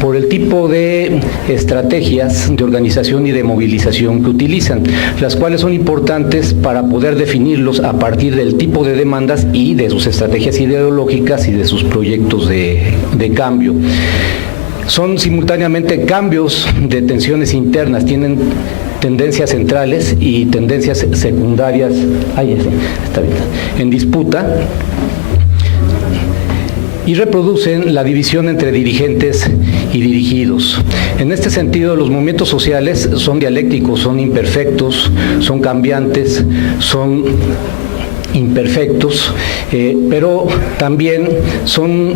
por el tipo de estrategias de organización y de movilización que utilizan, las cuales son importantes para poder definirlos a partir del tipo de demandas y de sus estrategias ideológicas y de sus proyectos de cambio. Son simultáneamente cambios de tensiones internas, tienen tendencias centrales y tendencias secundarias en disputa, y reproducen la división entre dirigentes y dirigidos. En este sentido, los movimientos sociales son dialécticos, son imperfectos, son cambiantes, son imperfectos, pero también son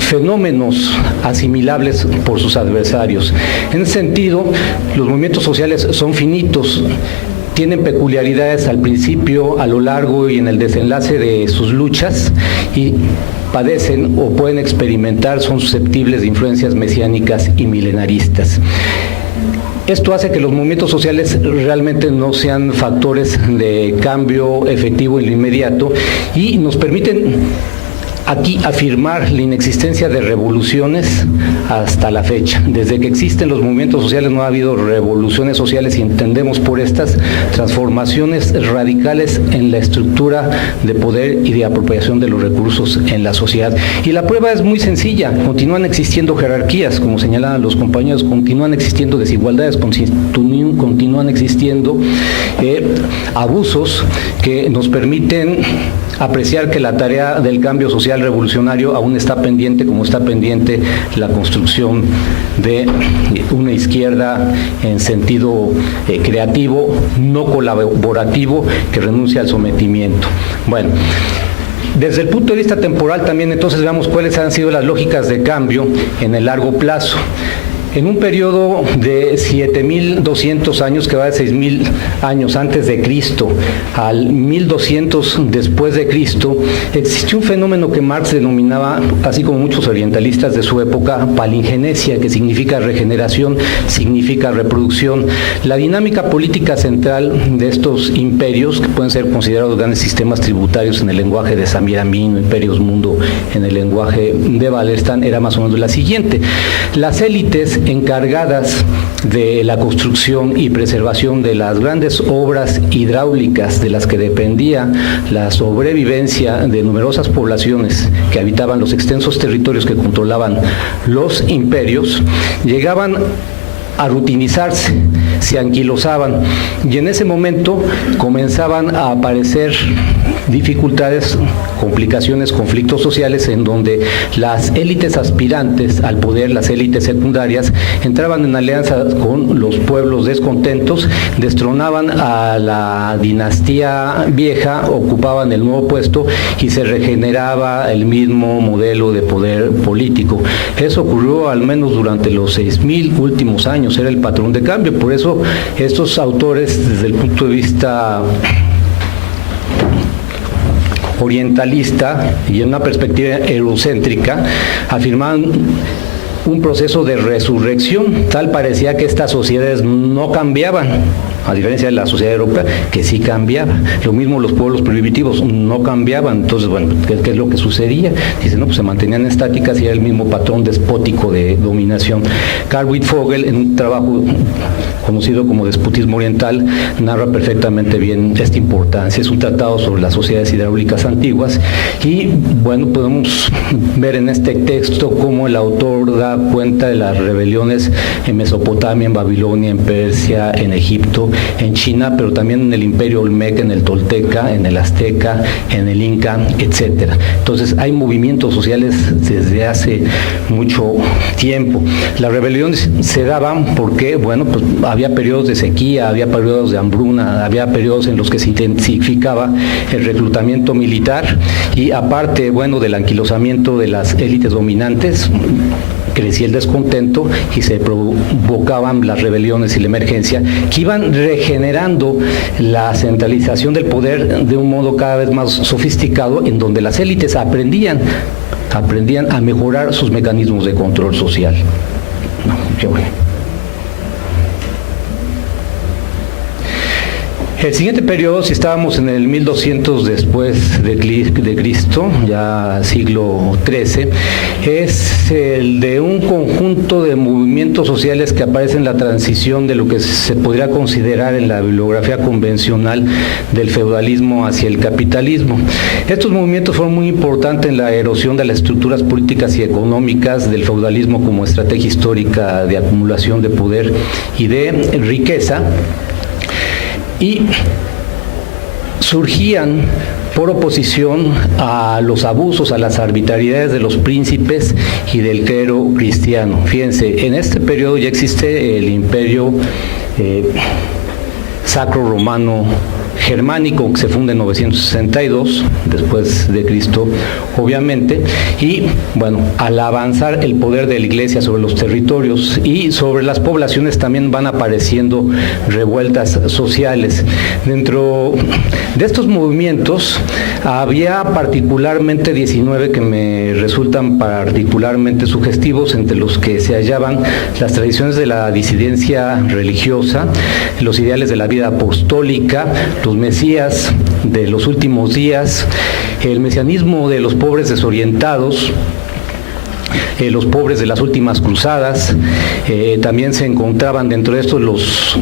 fenómenos asimilables por sus adversarios. En ese sentido, los movimientos sociales son finitos, tienen peculiaridades al principio, a lo largo y en el desenlace de sus luchas, y padecen o pueden experimentar, son susceptibles de influencias mesiánicas y milenaristas. Esto hace que los movimientos sociales realmente no sean factores de cambio efectivo en lo inmediato y nos permiten aquí afirmar la inexistencia de revoluciones hasta la fecha. Desde que existen los movimientos sociales no ha habido revoluciones sociales y entendemos por estas transformaciones radicales en la estructura de poder y de apropiación de los recursos en la sociedad. Y la prueba es muy sencilla, continúan existiendo jerarquías, como señalaban los compañeros, continúan existiendo desigualdades, continúan existiendo abusos que nos permiten apreciar que la tarea del cambio social revolucionario aún está pendiente, como está pendiente la construcción de una izquierda en sentido creativo, no colaborativo, que renuncia al sometimiento. Bueno, desde el punto de vista temporal también entonces veamos cuáles han sido las lógicas de cambio en el largo plazo. En un periodo de 7.200 años, que va de 6.000 años antes de Cristo al 1.200 después de Cristo, existió un fenómeno que Marx denominaba, así como muchos orientalistas de su época, palingenesia, que significa regeneración, significa reproducción. La dinámica política central de estos imperios, que pueden ser considerados grandes sistemas tributarios en el lenguaje de Samir Amin, imperios mundo en el lenguaje de Wallerstein, era más o menos la siguiente. Las élites encargadas de la construcción y preservación de las grandes obras hidráulicas de las que dependía la sobrevivencia de numerosas poblaciones que habitaban los extensos territorios que controlaban los imperios, llegaban a rutinizarse, se anquilosaban, y en ese momento comenzaban a aparecer dificultades, complicaciones, conflictos sociales en donde las élites aspirantes al poder, las élites secundarias, entraban en alianza con los pueblos descontentos, destronaban a la dinastía vieja, ocupaban el nuevo puesto y se regeneraba el mismo modelo de poder político. Eso ocurrió al menos durante los 6.000 últimos años, era el patrón de cambio. Por eso estos autores, desde el punto de vista orientalista y en una perspectiva eurocéntrica, afirmaban un proceso de resurrección. Tal parecía que estas sociedades no cambiaban, a diferencia de la sociedad europea, que sí cambiaba. Lo mismo los pueblos primitivos no cambiaban. Entonces, bueno, ¿qué es lo que sucedía? Dice, no, pues se mantenían estáticas y era el mismo patrón despótico de dominación. Carl Wittfogel, en un trabajo conocido como Despotismo Oriental, narra perfectamente bien esta importancia. Es un tratado sobre las sociedades hidráulicas antiguas y, bueno, podemos ver en este texto cómo el autor da cuenta de las rebeliones en Mesopotamia, en Babilonia, en Persia, en Egipto, en China, pero también en el Imperio Olmeca, en el Tolteca, en el Azteca, en el Inca, etcétera. Entonces hay movimientos sociales desde hace mucho tiempo. Las rebeliones se daban porque, bueno, pues había periodos de sequía, había periodos de hambruna, había periodos en los que se intensificaba el reclutamiento militar y aparte, bueno, del anquilosamiento de las élites dominantes, crecía el descontento y se provocaban las rebeliones y la emergencia, que iban regenerando la centralización del poder de un modo cada vez más sofisticado, en donde las élites aprendían a mejorar sus mecanismos de control social. No, qué bueno. El siguiente periodo, si estábamos en el 1200 después de Cristo, ya siglo XIII, es el de un conjunto de movimientos sociales que aparecen en la transición de lo que se podría considerar en la bibliografía convencional del feudalismo hacia el capitalismo. Estos movimientos fueron muy importantes en la erosión de las estructuras políticas y económicas del feudalismo como estrategia histórica de acumulación de poder y de riqueza, y surgían por oposición a los abusos, a las arbitrariedades de los príncipes y del clero cristiano. Fíjense, en este periodo ya existe el imperio sacro romano germánico, que se funda en 962 después de Cristo, obviamente, y bueno, al avanzar el poder de la Iglesia sobre los territorios y sobre las poblaciones, también van apareciendo revueltas sociales. Dentro de estos movimientos había particularmente 19 que me resultan particularmente sugestivos, entre los que se hallaban las tradiciones de la disidencia religiosa, los ideales de la vida apostólica, los mesías de los últimos días, el mesianismo de los pobres desorientados, los pobres de las últimas cruzadas. También se encontraban dentro de estos los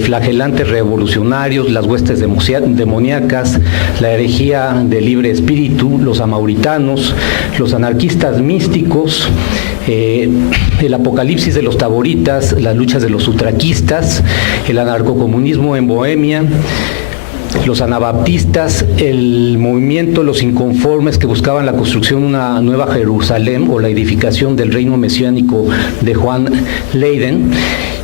flagelantes revolucionarios, las huestes demoníacas, la herejía del libre espíritu, los amauritanos, los anarquistas místicos, el apocalipsis de los taboritas, las luchas de los utraquistas, el anarcocomunismo en Bohemia, los anabaptistas, el movimiento Los Inconformes, que buscaban la construcción de una nueva Jerusalén o la edificación del reino mesiánico de Juan Leyden,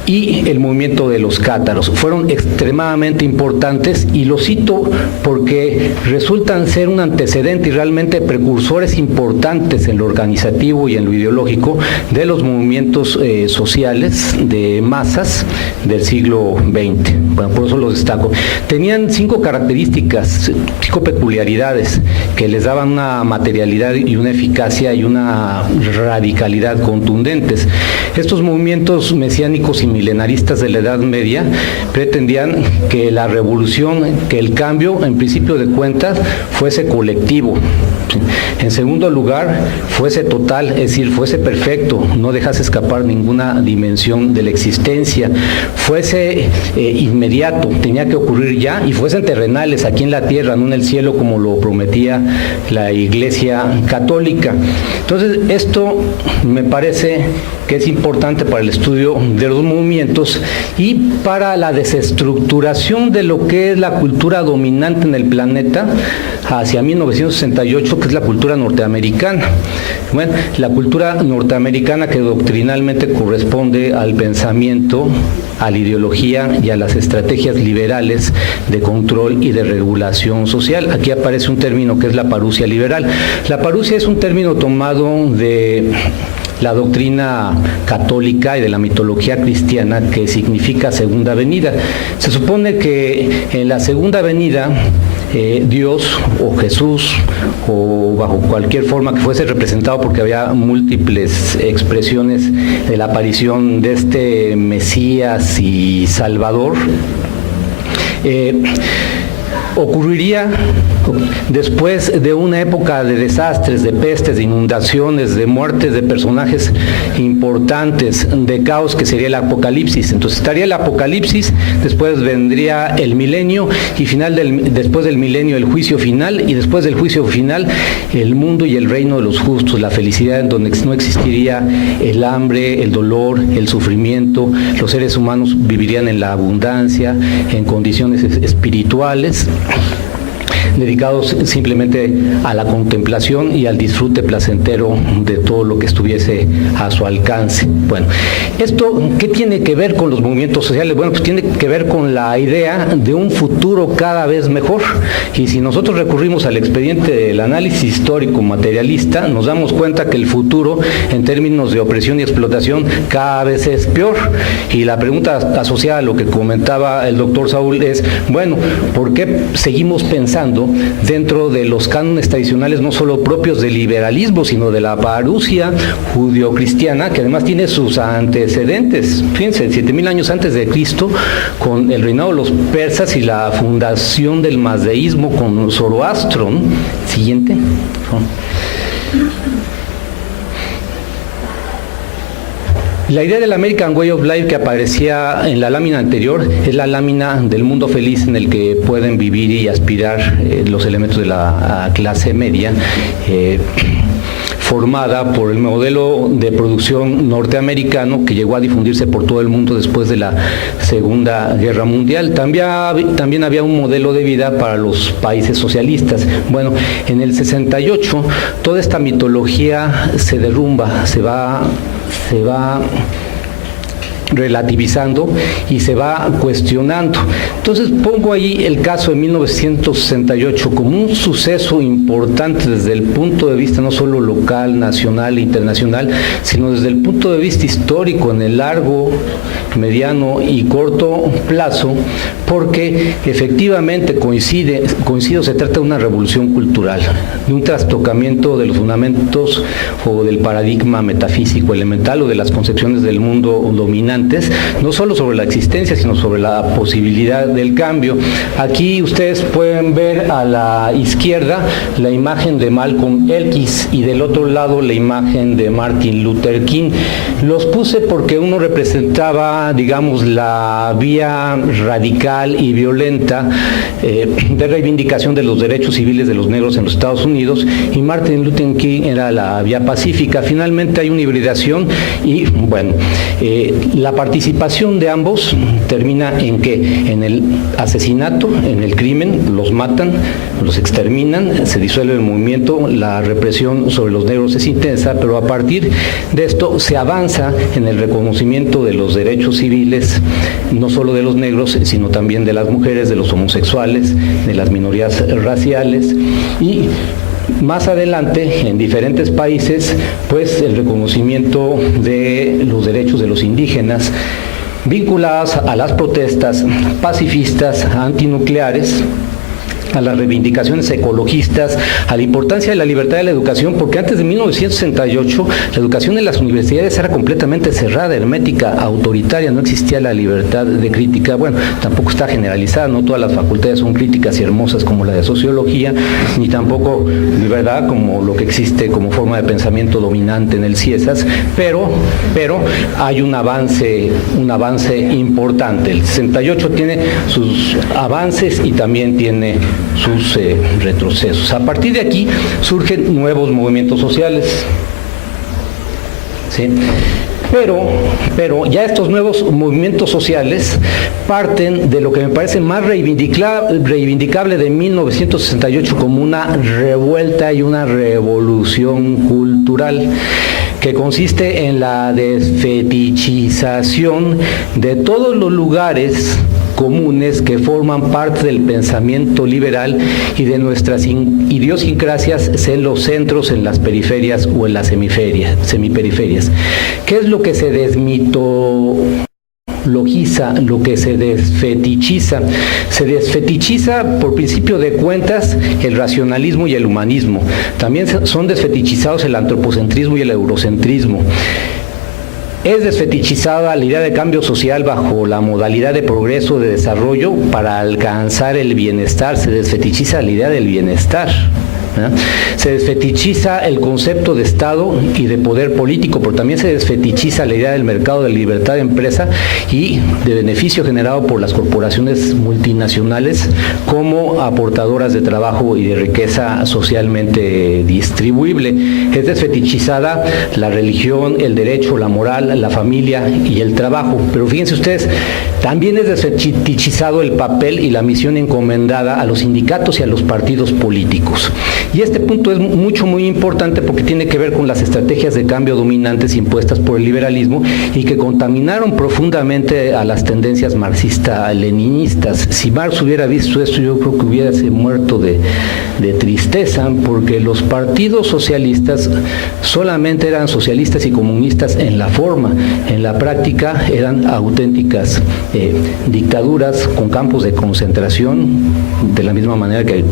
y el movimiento de los cátaros. Fueron extremadamente importantes, y los cito porque resultan ser un antecedente y realmente precursores importantes en lo organizativo y en lo ideológico de los movimientos sociales de masas del siglo XX. Bueno, por eso los destaco. Tenían 5 características, 5 peculiaridades que les daban una materialidad y una eficacia y una radicalidad contundentes. Estos movimientos mesiánicos y milenaristas de la Edad Media pretendían que la revolución, que el cambio, en principio de cuentas, fuese colectivo. En segundo lugar, fuese total, es decir, fuese perfecto, no dejase escapar ninguna dimensión de la existencia, fuese inmediato, tenía que ocurrir ya, y fuesen terrenales, aquí en la tierra, no en el cielo, como lo prometía la Iglesia Católica. Entonces, esto me parece que es importante para el estudio de los movimientos y para la desestructuración de lo que es la cultura dominante en el planeta hacia 1968, que es la cultura norteamericana. Bueno, la cultura norteamericana, que doctrinalmente corresponde al pensamiento, a la ideología y a las estrategias liberales de control y de regulación social. Aquí aparece un término que es la parucia liberal. La parucia es un término tomado de la doctrina católica y de la mitología cristiana, que significa segunda venida. Se supone que en la segunda venida Dios o Jesús, o bajo cualquier forma que fuese representado, porque había múltiples expresiones de la aparición de este Mesías y Salvador, ocurriría después de una época de desastres, de pestes, de inundaciones, de muertes de personajes importantes, de caos, que sería el apocalipsis. Entonces estaría el apocalipsis, después vendría el milenio, y después del milenio el juicio final, y después del juicio final el mundo y el reino de los justos, la felicidad, en donde no existiría el hambre, el dolor, el sufrimiento. Los seres humanos vivirían en la abundancia, en condiciones espirituales. dedicados simplemente a la contemplación y al disfrute placentero de todo lo que estuviese a su alcance. Bueno, ¿esto qué tiene que ver con los movimientos sociales? Bueno, pues tiene que ver con la idea de un futuro cada vez mejor. Y si nosotros recurrimos al expediente del análisis histórico materialista, nos damos cuenta que el futuro, en términos de opresión y explotación, cada vez es peor. Y la pregunta asociada a lo que comentaba el doctor Saúl es, bueno, ¿por qué seguimos pensando dentro de los cánones tradicionales no solo propios del liberalismo, sino de la parusia judio-cristiana, que además tiene sus antecedentes? Fíjense, 7000 años antes de Cristo, con el reinado de los persas y la fundación del mazdeísmo con Zoroastro, ¿no? Siguiente. La idea del American Way of Life que aparecía en la lámina anterior es la lámina del mundo feliz en el que pueden vivir y aspirar los elementos de la clase media, formada por el modelo de producción norteamericano que llegó a difundirse por todo el mundo después de la Segunda Guerra Mundial. También había un modelo de vida para los países socialistas. Bueno, en el 68 toda esta mitología se derrumba, se va relativizando y se va cuestionando. Entonces pongo ahí el caso de 1968 como un suceso importante desde el punto de vista no solo local, nacional e internacional, sino desde el punto de vista histórico en el largo, mediano y corto plazo, porque efectivamente se trata de una revolución cultural, de un trastocamiento de los fundamentos o del paradigma metafísico elemental o de las concepciones del mundo dominante, no solo sobre la existencia, sino sobre la posibilidad del cambio. Aquí ustedes pueden ver a la izquierda la imagen de Malcolm X y del otro lado la imagen de Martin Luther King. Los puse porque uno representaba, digamos, la vía radical y violenta de reivindicación de los derechos civiles de los negros en los Estados Unidos, y Martin Luther King era la vía pacífica. Finalmente hay una hibridación y, bueno, la participación de ambos termina en que en el asesinato, en el crimen, los matan, los exterminan, se disuelve el movimiento, la represión sobre los negros es intensa, pero a partir de esto se avanza en el reconocimiento de los derechos civiles, no solo de los negros, sino también de las mujeres, de los homosexuales, de las minorías raciales, y más adelante, en diferentes países, pues el reconocimiento de los derechos de los indígenas, vinculadas a las protestas pacifistas antinucleares, a las reivindicaciones ecologistas, a la importancia de la libertad de la educación, porque antes de 1968 la educación en las universidades era completamente cerrada, hermética, autoritaria, no existía la libertad de crítica. Bueno, tampoco está generalizada, no todas las facultades son críticas y hermosas como la de sociología, ni tampoco, de verdad, como lo que existe como forma de pensamiento dominante en el CIESAS, pero hay un avance importante. El 68 tiene sus avances y también tiene sus retrocesos. A partir de aquí surgen nuevos movimientos sociales, ¿sí? Pero ya estos nuevos movimientos sociales parten de lo que me parece más reivindicable de 1968 como una revuelta y una revolución cultural, que consiste en la desfetichización de todos los lugares comunes que forman parte del pensamiento liberal y de nuestras idiosincrasias en los centros, en las periferias o en las semiperiferias. ¿Qué es lo que se desmitologiza, lo que se desfetichiza? Se desfetichiza, por principio de cuentas, el racionalismo y el humanismo. También son desfetichizados el antropocentrismo y el eurocentrismo. Es desfetichizada la idea de cambio social bajo la modalidad de progreso, de desarrollo para alcanzar el bienestar. Se desfetichiza la idea del bienestar, ¿verdad? Se desfetichiza el concepto de Estado y de poder político, pero también se desfetichiza la idea del mercado de libertad de empresa y de beneficio generado por las corporaciones multinacionales como aportadoras de trabajo y de riqueza socialmente distribuible. Es desfetichizada la religión, el derecho, la moral, la familia y el trabajo. Pero fíjense ustedes, También es desfetichizado el papel y la misión encomendada a los sindicatos y a los partidos políticos. Y este punto es muy importante porque tiene que ver con las estrategias de cambio dominantes impuestas por el liberalismo y que contaminaron profundamente a las tendencias marxista-leninistas. Si Marx hubiera visto esto, yo creo que hubiese muerto de tristeza, porque los partidos socialistas solamente eran socialistas y comunistas en la forma, en la práctica eran auténticas dictaduras con campos de concentración, de la misma manera que,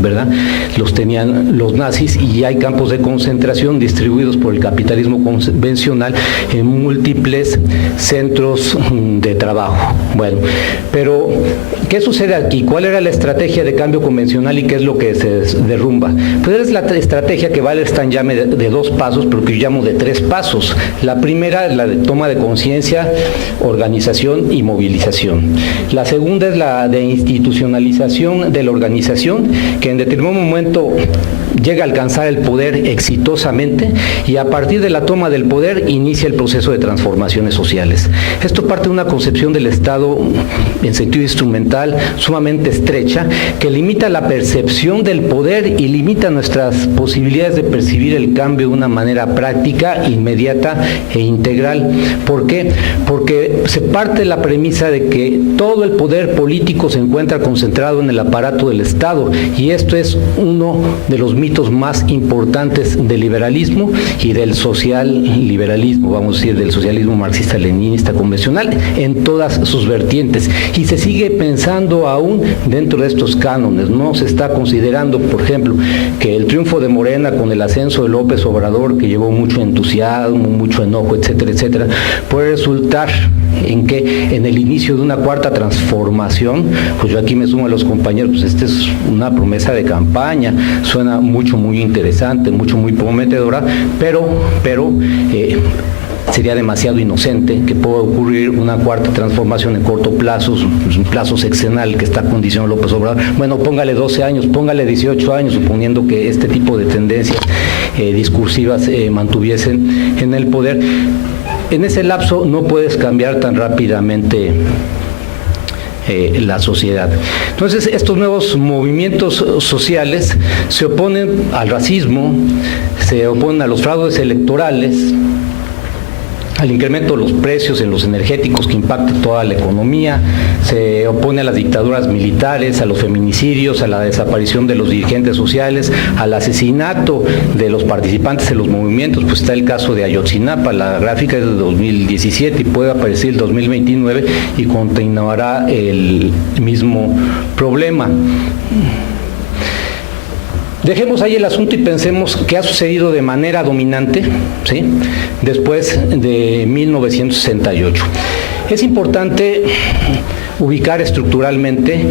¿verdad?, los tenían los nazis, y hay campos de concentración distribuidos por el capitalismo convencional en múltiples centros de trabajo. Bueno, pero ¿qué sucede aquí? ¿Cuál era la estrategia de cambio convencional y qué es lo que se derrumba? Pues es la estrategia que Wallerstein llama de 2 pasos, pero que yo llamo de 3 pasos. La primera es la de toma de conciencia, organización y movilización. La segunda es la de institucionalización de la organización, que en determinado momento llega a alcanzar el poder exitosamente y a partir de la toma del poder inicia el proceso de transformaciones sociales. Esto parte de una concepción del Estado en sentido instrumental sumamente estrecha que limita la percepción del poder y limita nuestras posibilidades de percibir el cambio de una manera práctica, inmediata e integral. ¿Por qué? Porque se parte de la premisa de que todo el poder político se encuentra concentrado en el aparato del Estado, y esto es uno de los mitos más importantes del liberalismo y del social liberalismo, vamos a decir, del socialismo marxista-leninista convencional en todas sus vertientes, y se sigue pensando aún dentro de estos cánones. No se está considerando, por ejemplo, que el triunfo de Morena con el ascenso de López Obrador, que llevó mucho entusiasmo, mucho enojo, etcétera, etcétera, puede resultar en que en el inicio de una cuarta transformación, pues yo aquí me sumo a los compañeros, pues esta es una promesa de campaña, suena muy interesante, muy prometedora, pero sería demasiado inocente que pueda ocurrir una cuarta transformación en corto plazo, un plazo sexenal que está condicionado López Obrador. Bueno, póngale 12 años, póngale 18 años, suponiendo que este tipo de tendencias discursivas mantuviesen en el poder. En ese lapso no puedes cambiar tan rápidamente la sociedad. Entonces, estos nuevos movimientos sociales se oponen al racismo, se oponen a los fraudes electorales, al incremento de los precios en los energéticos que impacta toda la economía, se opone a las dictaduras militares, a los feminicidios, a la desaparición de los dirigentes sociales, al asesinato de los participantes en los movimientos. Pues está el caso de Ayotzinapa, la gráfica es de 2017 y puede aparecer el 2029 y continuará el mismo problema. Dejemos ahí el asunto y pensemos qué ha sucedido de manera dominante, ¿sí?, después de 1968. Es importante ubicar estructuralmente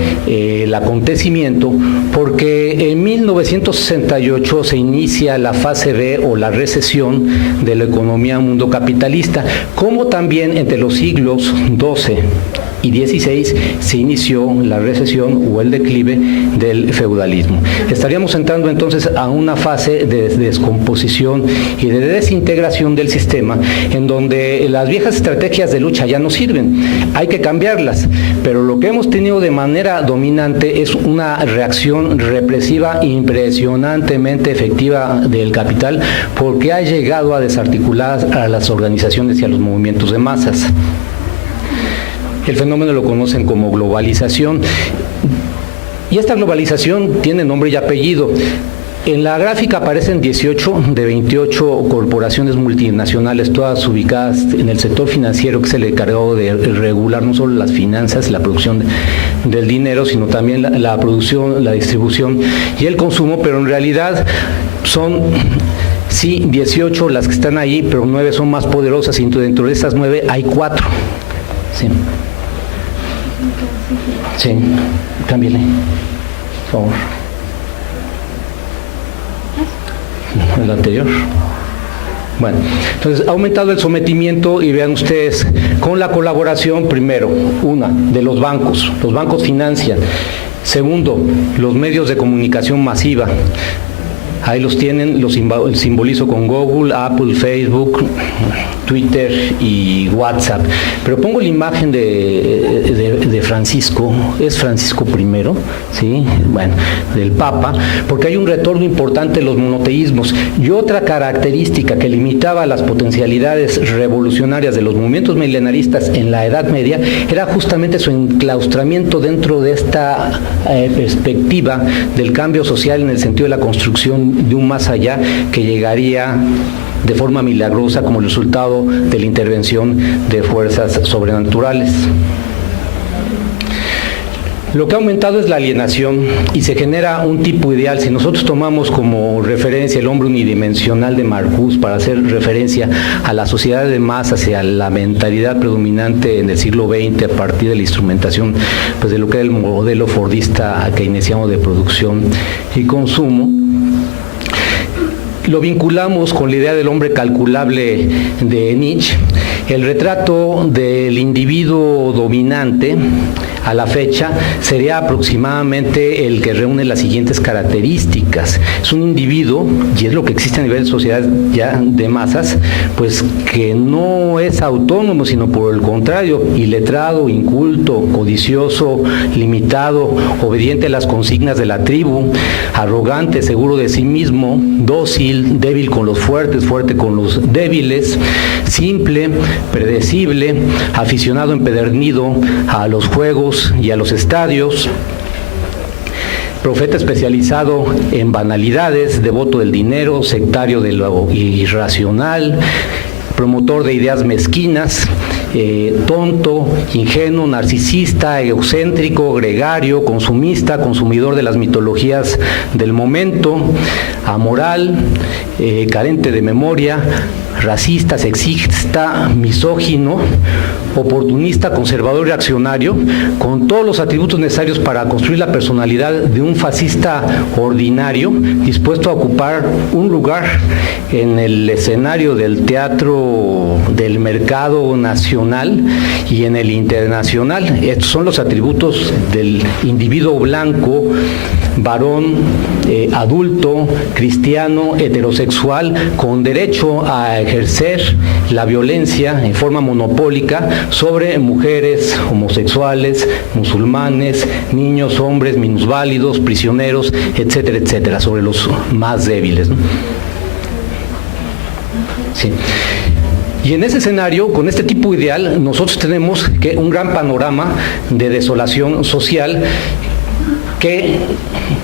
el acontecimiento porque en 1968 se inicia la fase B o la recesión de la economía mundo capitalista, como también entre los siglos XII y 16 se inició la recesión o el declive del feudalismo. Estaríamos entrando entonces a una fase de descomposición y de desintegración del sistema, en donde las viejas estrategias de lucha ya no sirven, hay que cambiarlas, pero lo que hemos tenido de manera dominante es una reacción represiva impresionantemente efectiva del capital, porque ha llegado a desarticular a las organizaciones y a los movimientos de masas. El fenómeno lo conocen como globalización, y esta globalización tiene nombre y apellido. En la gráfica aparecen 18 de 28 corporaciones multinacionales, todas ubicadas en el sector financiero, que es el encargado de regular no solo las finanzas, la producción del dinero, sino también la producción, la distribución y el consumo, pero en realidad son... sí, 18 las que están ahí, pero 9 son más poderosas, y dentro de estas 9 hay 4. Sí. Sí, cámbiale, por favor. El anterior. Bueno, entonces ha aumentado el sometimiento y vean ustedes, con la colaboración, primero, de los bancos financian. Segundo, los medios de comunicación masiva. Ahí los tienen, los simbolizo con Google, Apple, Facebook, Twitter y WhatsApp. Pero pongo la imagen de Francisco, es Francisco I, ¿sí? Bueno, del Papa, porque hay un retorno importante de los monoteísmos. Y otra característica que limitaba las potencialidades revolucionarias de los movimientos milenaristas en la Edad Media era justamente su enclaustramiento dentro de esta perspectiva del cambio social en el sentido de la construcción de un más allá que llegaría de forma milagrosa como resultado de la intervención de fuerzas sobrenaturales. Lo que ha aumentado es la alienación y se genera un tipo ideal. Si nosotros tomamos como referencia el hombre unidimensional de Marcuse para hacer referencia a la sociedad de masas y a la mentalidad predominante en el siglo XX a partir de la instrumentación pues de lo que era el modelo fordista keynesiano de producción y consumo, lo vinculamos con la idea del hombre calculable de Nietzsche. El retrato del individuo dominante a la fecha sería aproximadamente el que reúne las siguientes características. Es un individuo, y es lo que existe a nivel de sociedad ya de masas, pues que no es autónomo, sino por el contrario, iletrado, inculto, codicioso, limitado, obediente a las consignas de la tribu, arrogante, seguro de sí mismo, dócil, débil con los fuertes, fuerte con los débiles, simple, predecible, aficionado empedernido a los juegos y a los estadios, profeta especializado en banalidades, devoto del dinero, sectario de lo irracional, promotor de ideas mezquinas, tonto, ingenuo, narcisista, egocéntrico, gregario, consumista, consumidor de las mitologías del momento, amoral, carente de memoria, racista, sexista, misógino, oportunista, conservador y reaccionario, con todos los atributos necesarios para construir la personalidad de un fascista ordinario, dispuesto a ocupar un lugar en el escenario del teatro del mercado nacional y en el internacional. Estos son los atributos del individuo blanco, varón, adulto, cristiano, heterosexual, con derecho a ejercer la violencia en forma monopólica sobre mujeres, homosexuales, musulmanes, niños, hombres, minusválidos, prisioneros, etcétera, etcétera, sobre los más débiles, ¿no? Sí. Y en ese escenario, con este tipo ideal, nosotros tenemos que un gran panorama de desolación social que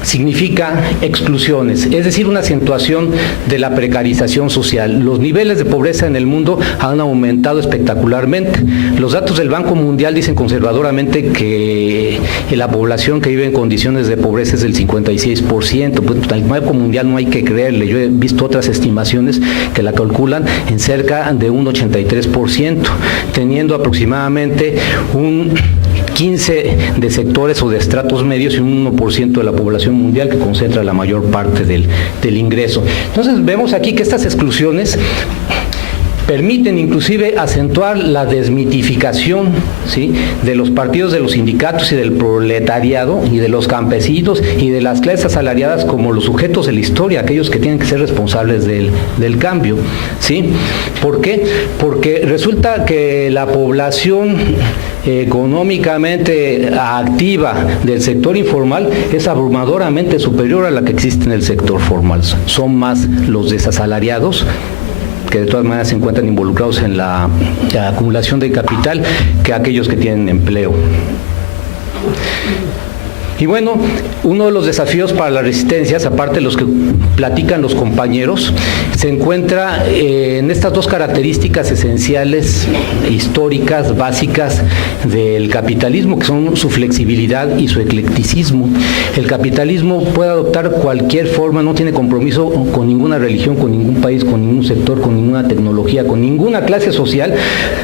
significa exclusiones, es decir, una acentuación de la precarización social. Los niveles de pobreza en el mundo han aumentado espectacularmente. Los datos del Banco Mundial dicen conservadoramente que la población que vive en condiciones de pobreza es del 56%. Pues, al Banco Mundial no hay que creerle. Yo he visto otras estimaciones que la calculan en cerca de un 83%, teniendo aproximadamente un 15 de sectores o de estratos medios y un 1% de la población mundial que concentra la mayor parte del ingreso. Entonces vemos aquí que estas exclusiones permiten inclusive acentuar la desmitificación, ¿sí?, de los partidos, de los sindicatos y del proletariado y de los campesinos y de las clases asalariadas como los sujetos de la historia, aquellos que tienen que ser responsables del cambio, ¿sí? ¿Por qué? Porque resulta que la población económicamente activa del sector informal es abrumadoramente superior a la que existe en el sector formal. Son más los desasalariados, que de todas maneras se encuentran involucrados en la acumulación de capital, que aquellos que tienen empleo. Y bueno, uno de los desafíos para las resistencias, aparte de los que platican los compañeros, se encuentra en estas dos características esenciales, históricas, básicas del capitalismo, que son su flexibilidad y su eclecticismo. El capitalismo puede adoptar cualquier forma, no tiene compromiso con ninguna religión, con ningún país, con ningún sector, con ninguna tecnología, con ninguna clase social,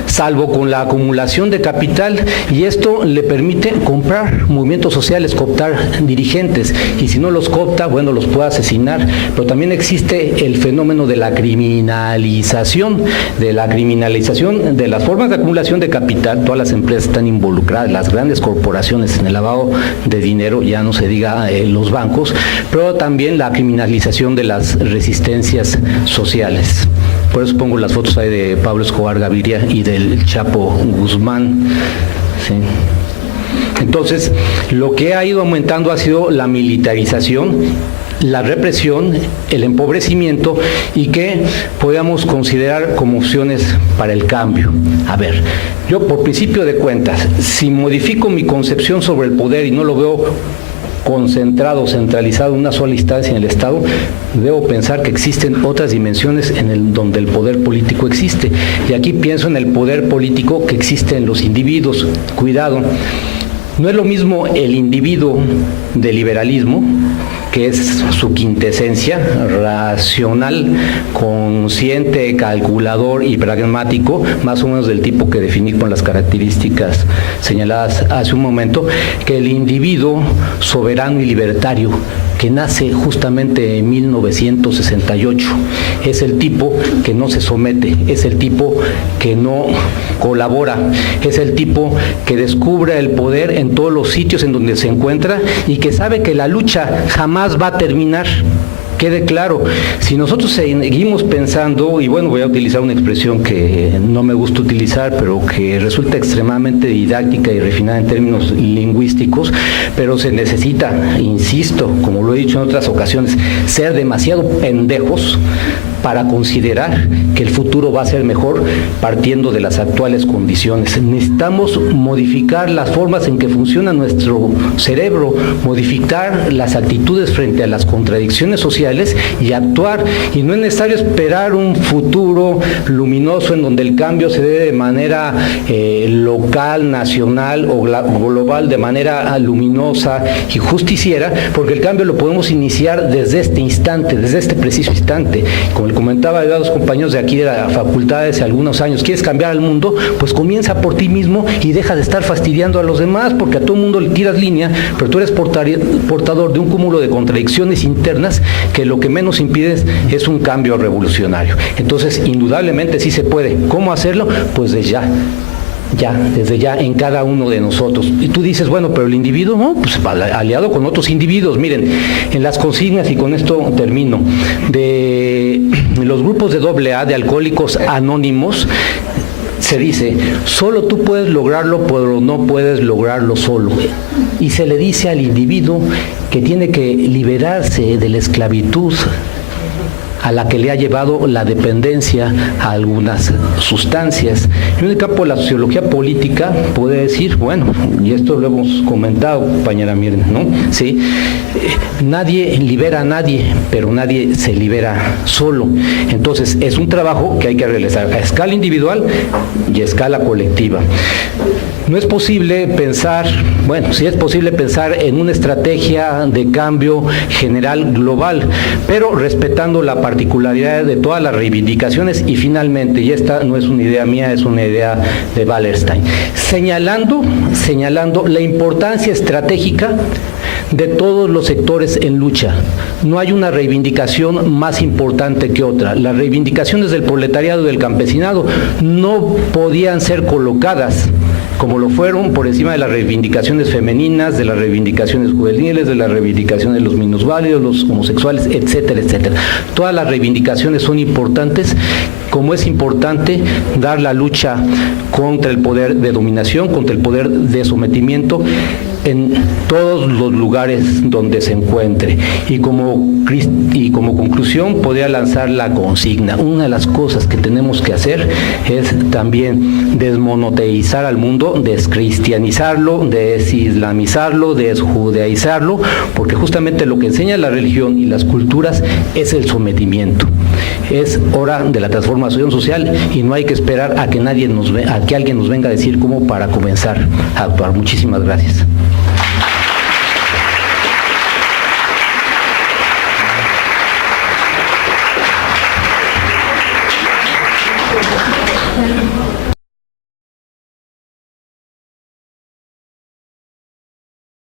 salvo con la acumulación de capital, y esto le permite comprar movimientos sociales, cooptar dirigentes, y si no los coopta, bueno, los puede asesinar. Pero también existe el fenómeno de la criminalización de las formas de acumulación de capital. Todas las empresas están involucradas, las grandes corporaciones, en el lavado de dinero, ya no se diga los bancos, pero también la criminalización de las resistencias sociales. Por eso pongo las fotos ahí de Pablo Escobar Gaviria y del Chapo Guzmán. Sí. Entonces, lo que ha ido aumentando ha sido la militarización, la represión, el empobrecimiento, y que podamos considerar como opciones para el cambio. A ver, yo por principio de cuentas, si modifico mi concepción sobre el poder y no lo veo concentrado, centralizado en una sola instancia en el Estado, debo pensar que existen otras dimensiones donde el poder político existe. Y aquí pienso en el poder político que existe en los individuos. Cuidado, no es lo mismo el individuo del liberalismo, que es su quintesencia, racional, consciente, calculador y pragmático, más o menos del tipo que definí con las características señaladas hace un momento, que el individuo soberano y libertario, que nace justamente en 1968. Es el tipo que no se somete, es el tipo que no colabora, es el tipo que descubre el poder en todos los sitios en donde se encuentra y que sabe que la lucha jamás va a terminar. Quede claro, si nosotros seguimos pensando, y bueno, voy a utilizar una expresión que no me gusta utilizar, pero que resulta extremadamente didáctica y refinada en términos lingüísticos, pero se necesita, insisto, como lo he dicho en otras ocasiones, ser demasiado pendejos para considerar que el futuro va a ser mejor partiendo de las actuales condiciones. Necesitamos modificar las formas en que funciona nuestro cerebro, modificar las actitudes frente a las contradicciones sociales y actuar. Y no es necesario esperar un futuro luminoso en donde el cambio se dé de manera local, nacional o global, de manera luminosa y justiciera, porque el cambio lo podemos iniciar desde este instante, desde este preciso instante. Como comentaba a los compañeros de aquí de la facultad hace algunos años, ¿quieres cambiar al mundo? Pues comienza por ti mismo y deja de estar fastidiando a los demás, porque a todo el mundo le tiras línea, pero tú eres portador de un cúmulo de contradicciones internas que lo que menos impides es un cambio revolucionario. Entonces, indudablemente sí se puede. ¿Cómo hacerlo? Pues desde ya en cada uno de nosotros. Y tú dices, bueno, pero el individuo, no, pues aliado con otros individuos. Miren, en las consignas, y con esto termino, de los grupos de AA, de Alcohólicos Anónimos, se dice, solo tú puedes lograrlo, pero no puedes lograrlo solo. Y se le dice al individuo que tiene que liberarse de la esclavitud a la que le ha llevado la dependencia a algunas sustancias. En el campo de la sociología política puede decir, bueno, y esto lo hemos comentado, compañera Mirna, ¿no? Sí, nadie libera a nadie, pero nadie se libera solo. Entonces, es un trabajo que hay que realizar a escala individual y a escala colectiva. No es posible pensar, bueno, sí es posible pensar en una estrategia de cambio general global, pero respetando la particularidad de todas las reivindicaciones y finalmente, y esta no es una idea mía, es una idea de Wallerstein, señalando la importancia estratégica de todos los sectores en lucha. No hay una reivindicación más importante que otra. Las reivindicaciones del proletariado y del campesinado no podían ser colocadas como lo fueron por encima de las reivindicaciones femeninas, de las reivindicaciones juveniles, de las reivindicaciones de los minusválidos, los homosexuales, etcétera, etcétera. Todas las reivindicaciones son importantes, como es importante dar la lucha contra el poder de dominación, contra el poder de sometimiento en todos los lugares donde se encuentre. Y como conclusión podría lanzar la consigna. Una de las cosas que tenemos que hacer es también desmonoteizar al mundo, descristianizarlo, desislamizarlo, desjudaizarlo, porque justamente lo que enseña la religión y las culturas es el sometimiento. Es hora de la transformación social y no hay que esperar a que alguien nos venga a decir cómo para comenzar a actuar. Muchísimas gracias.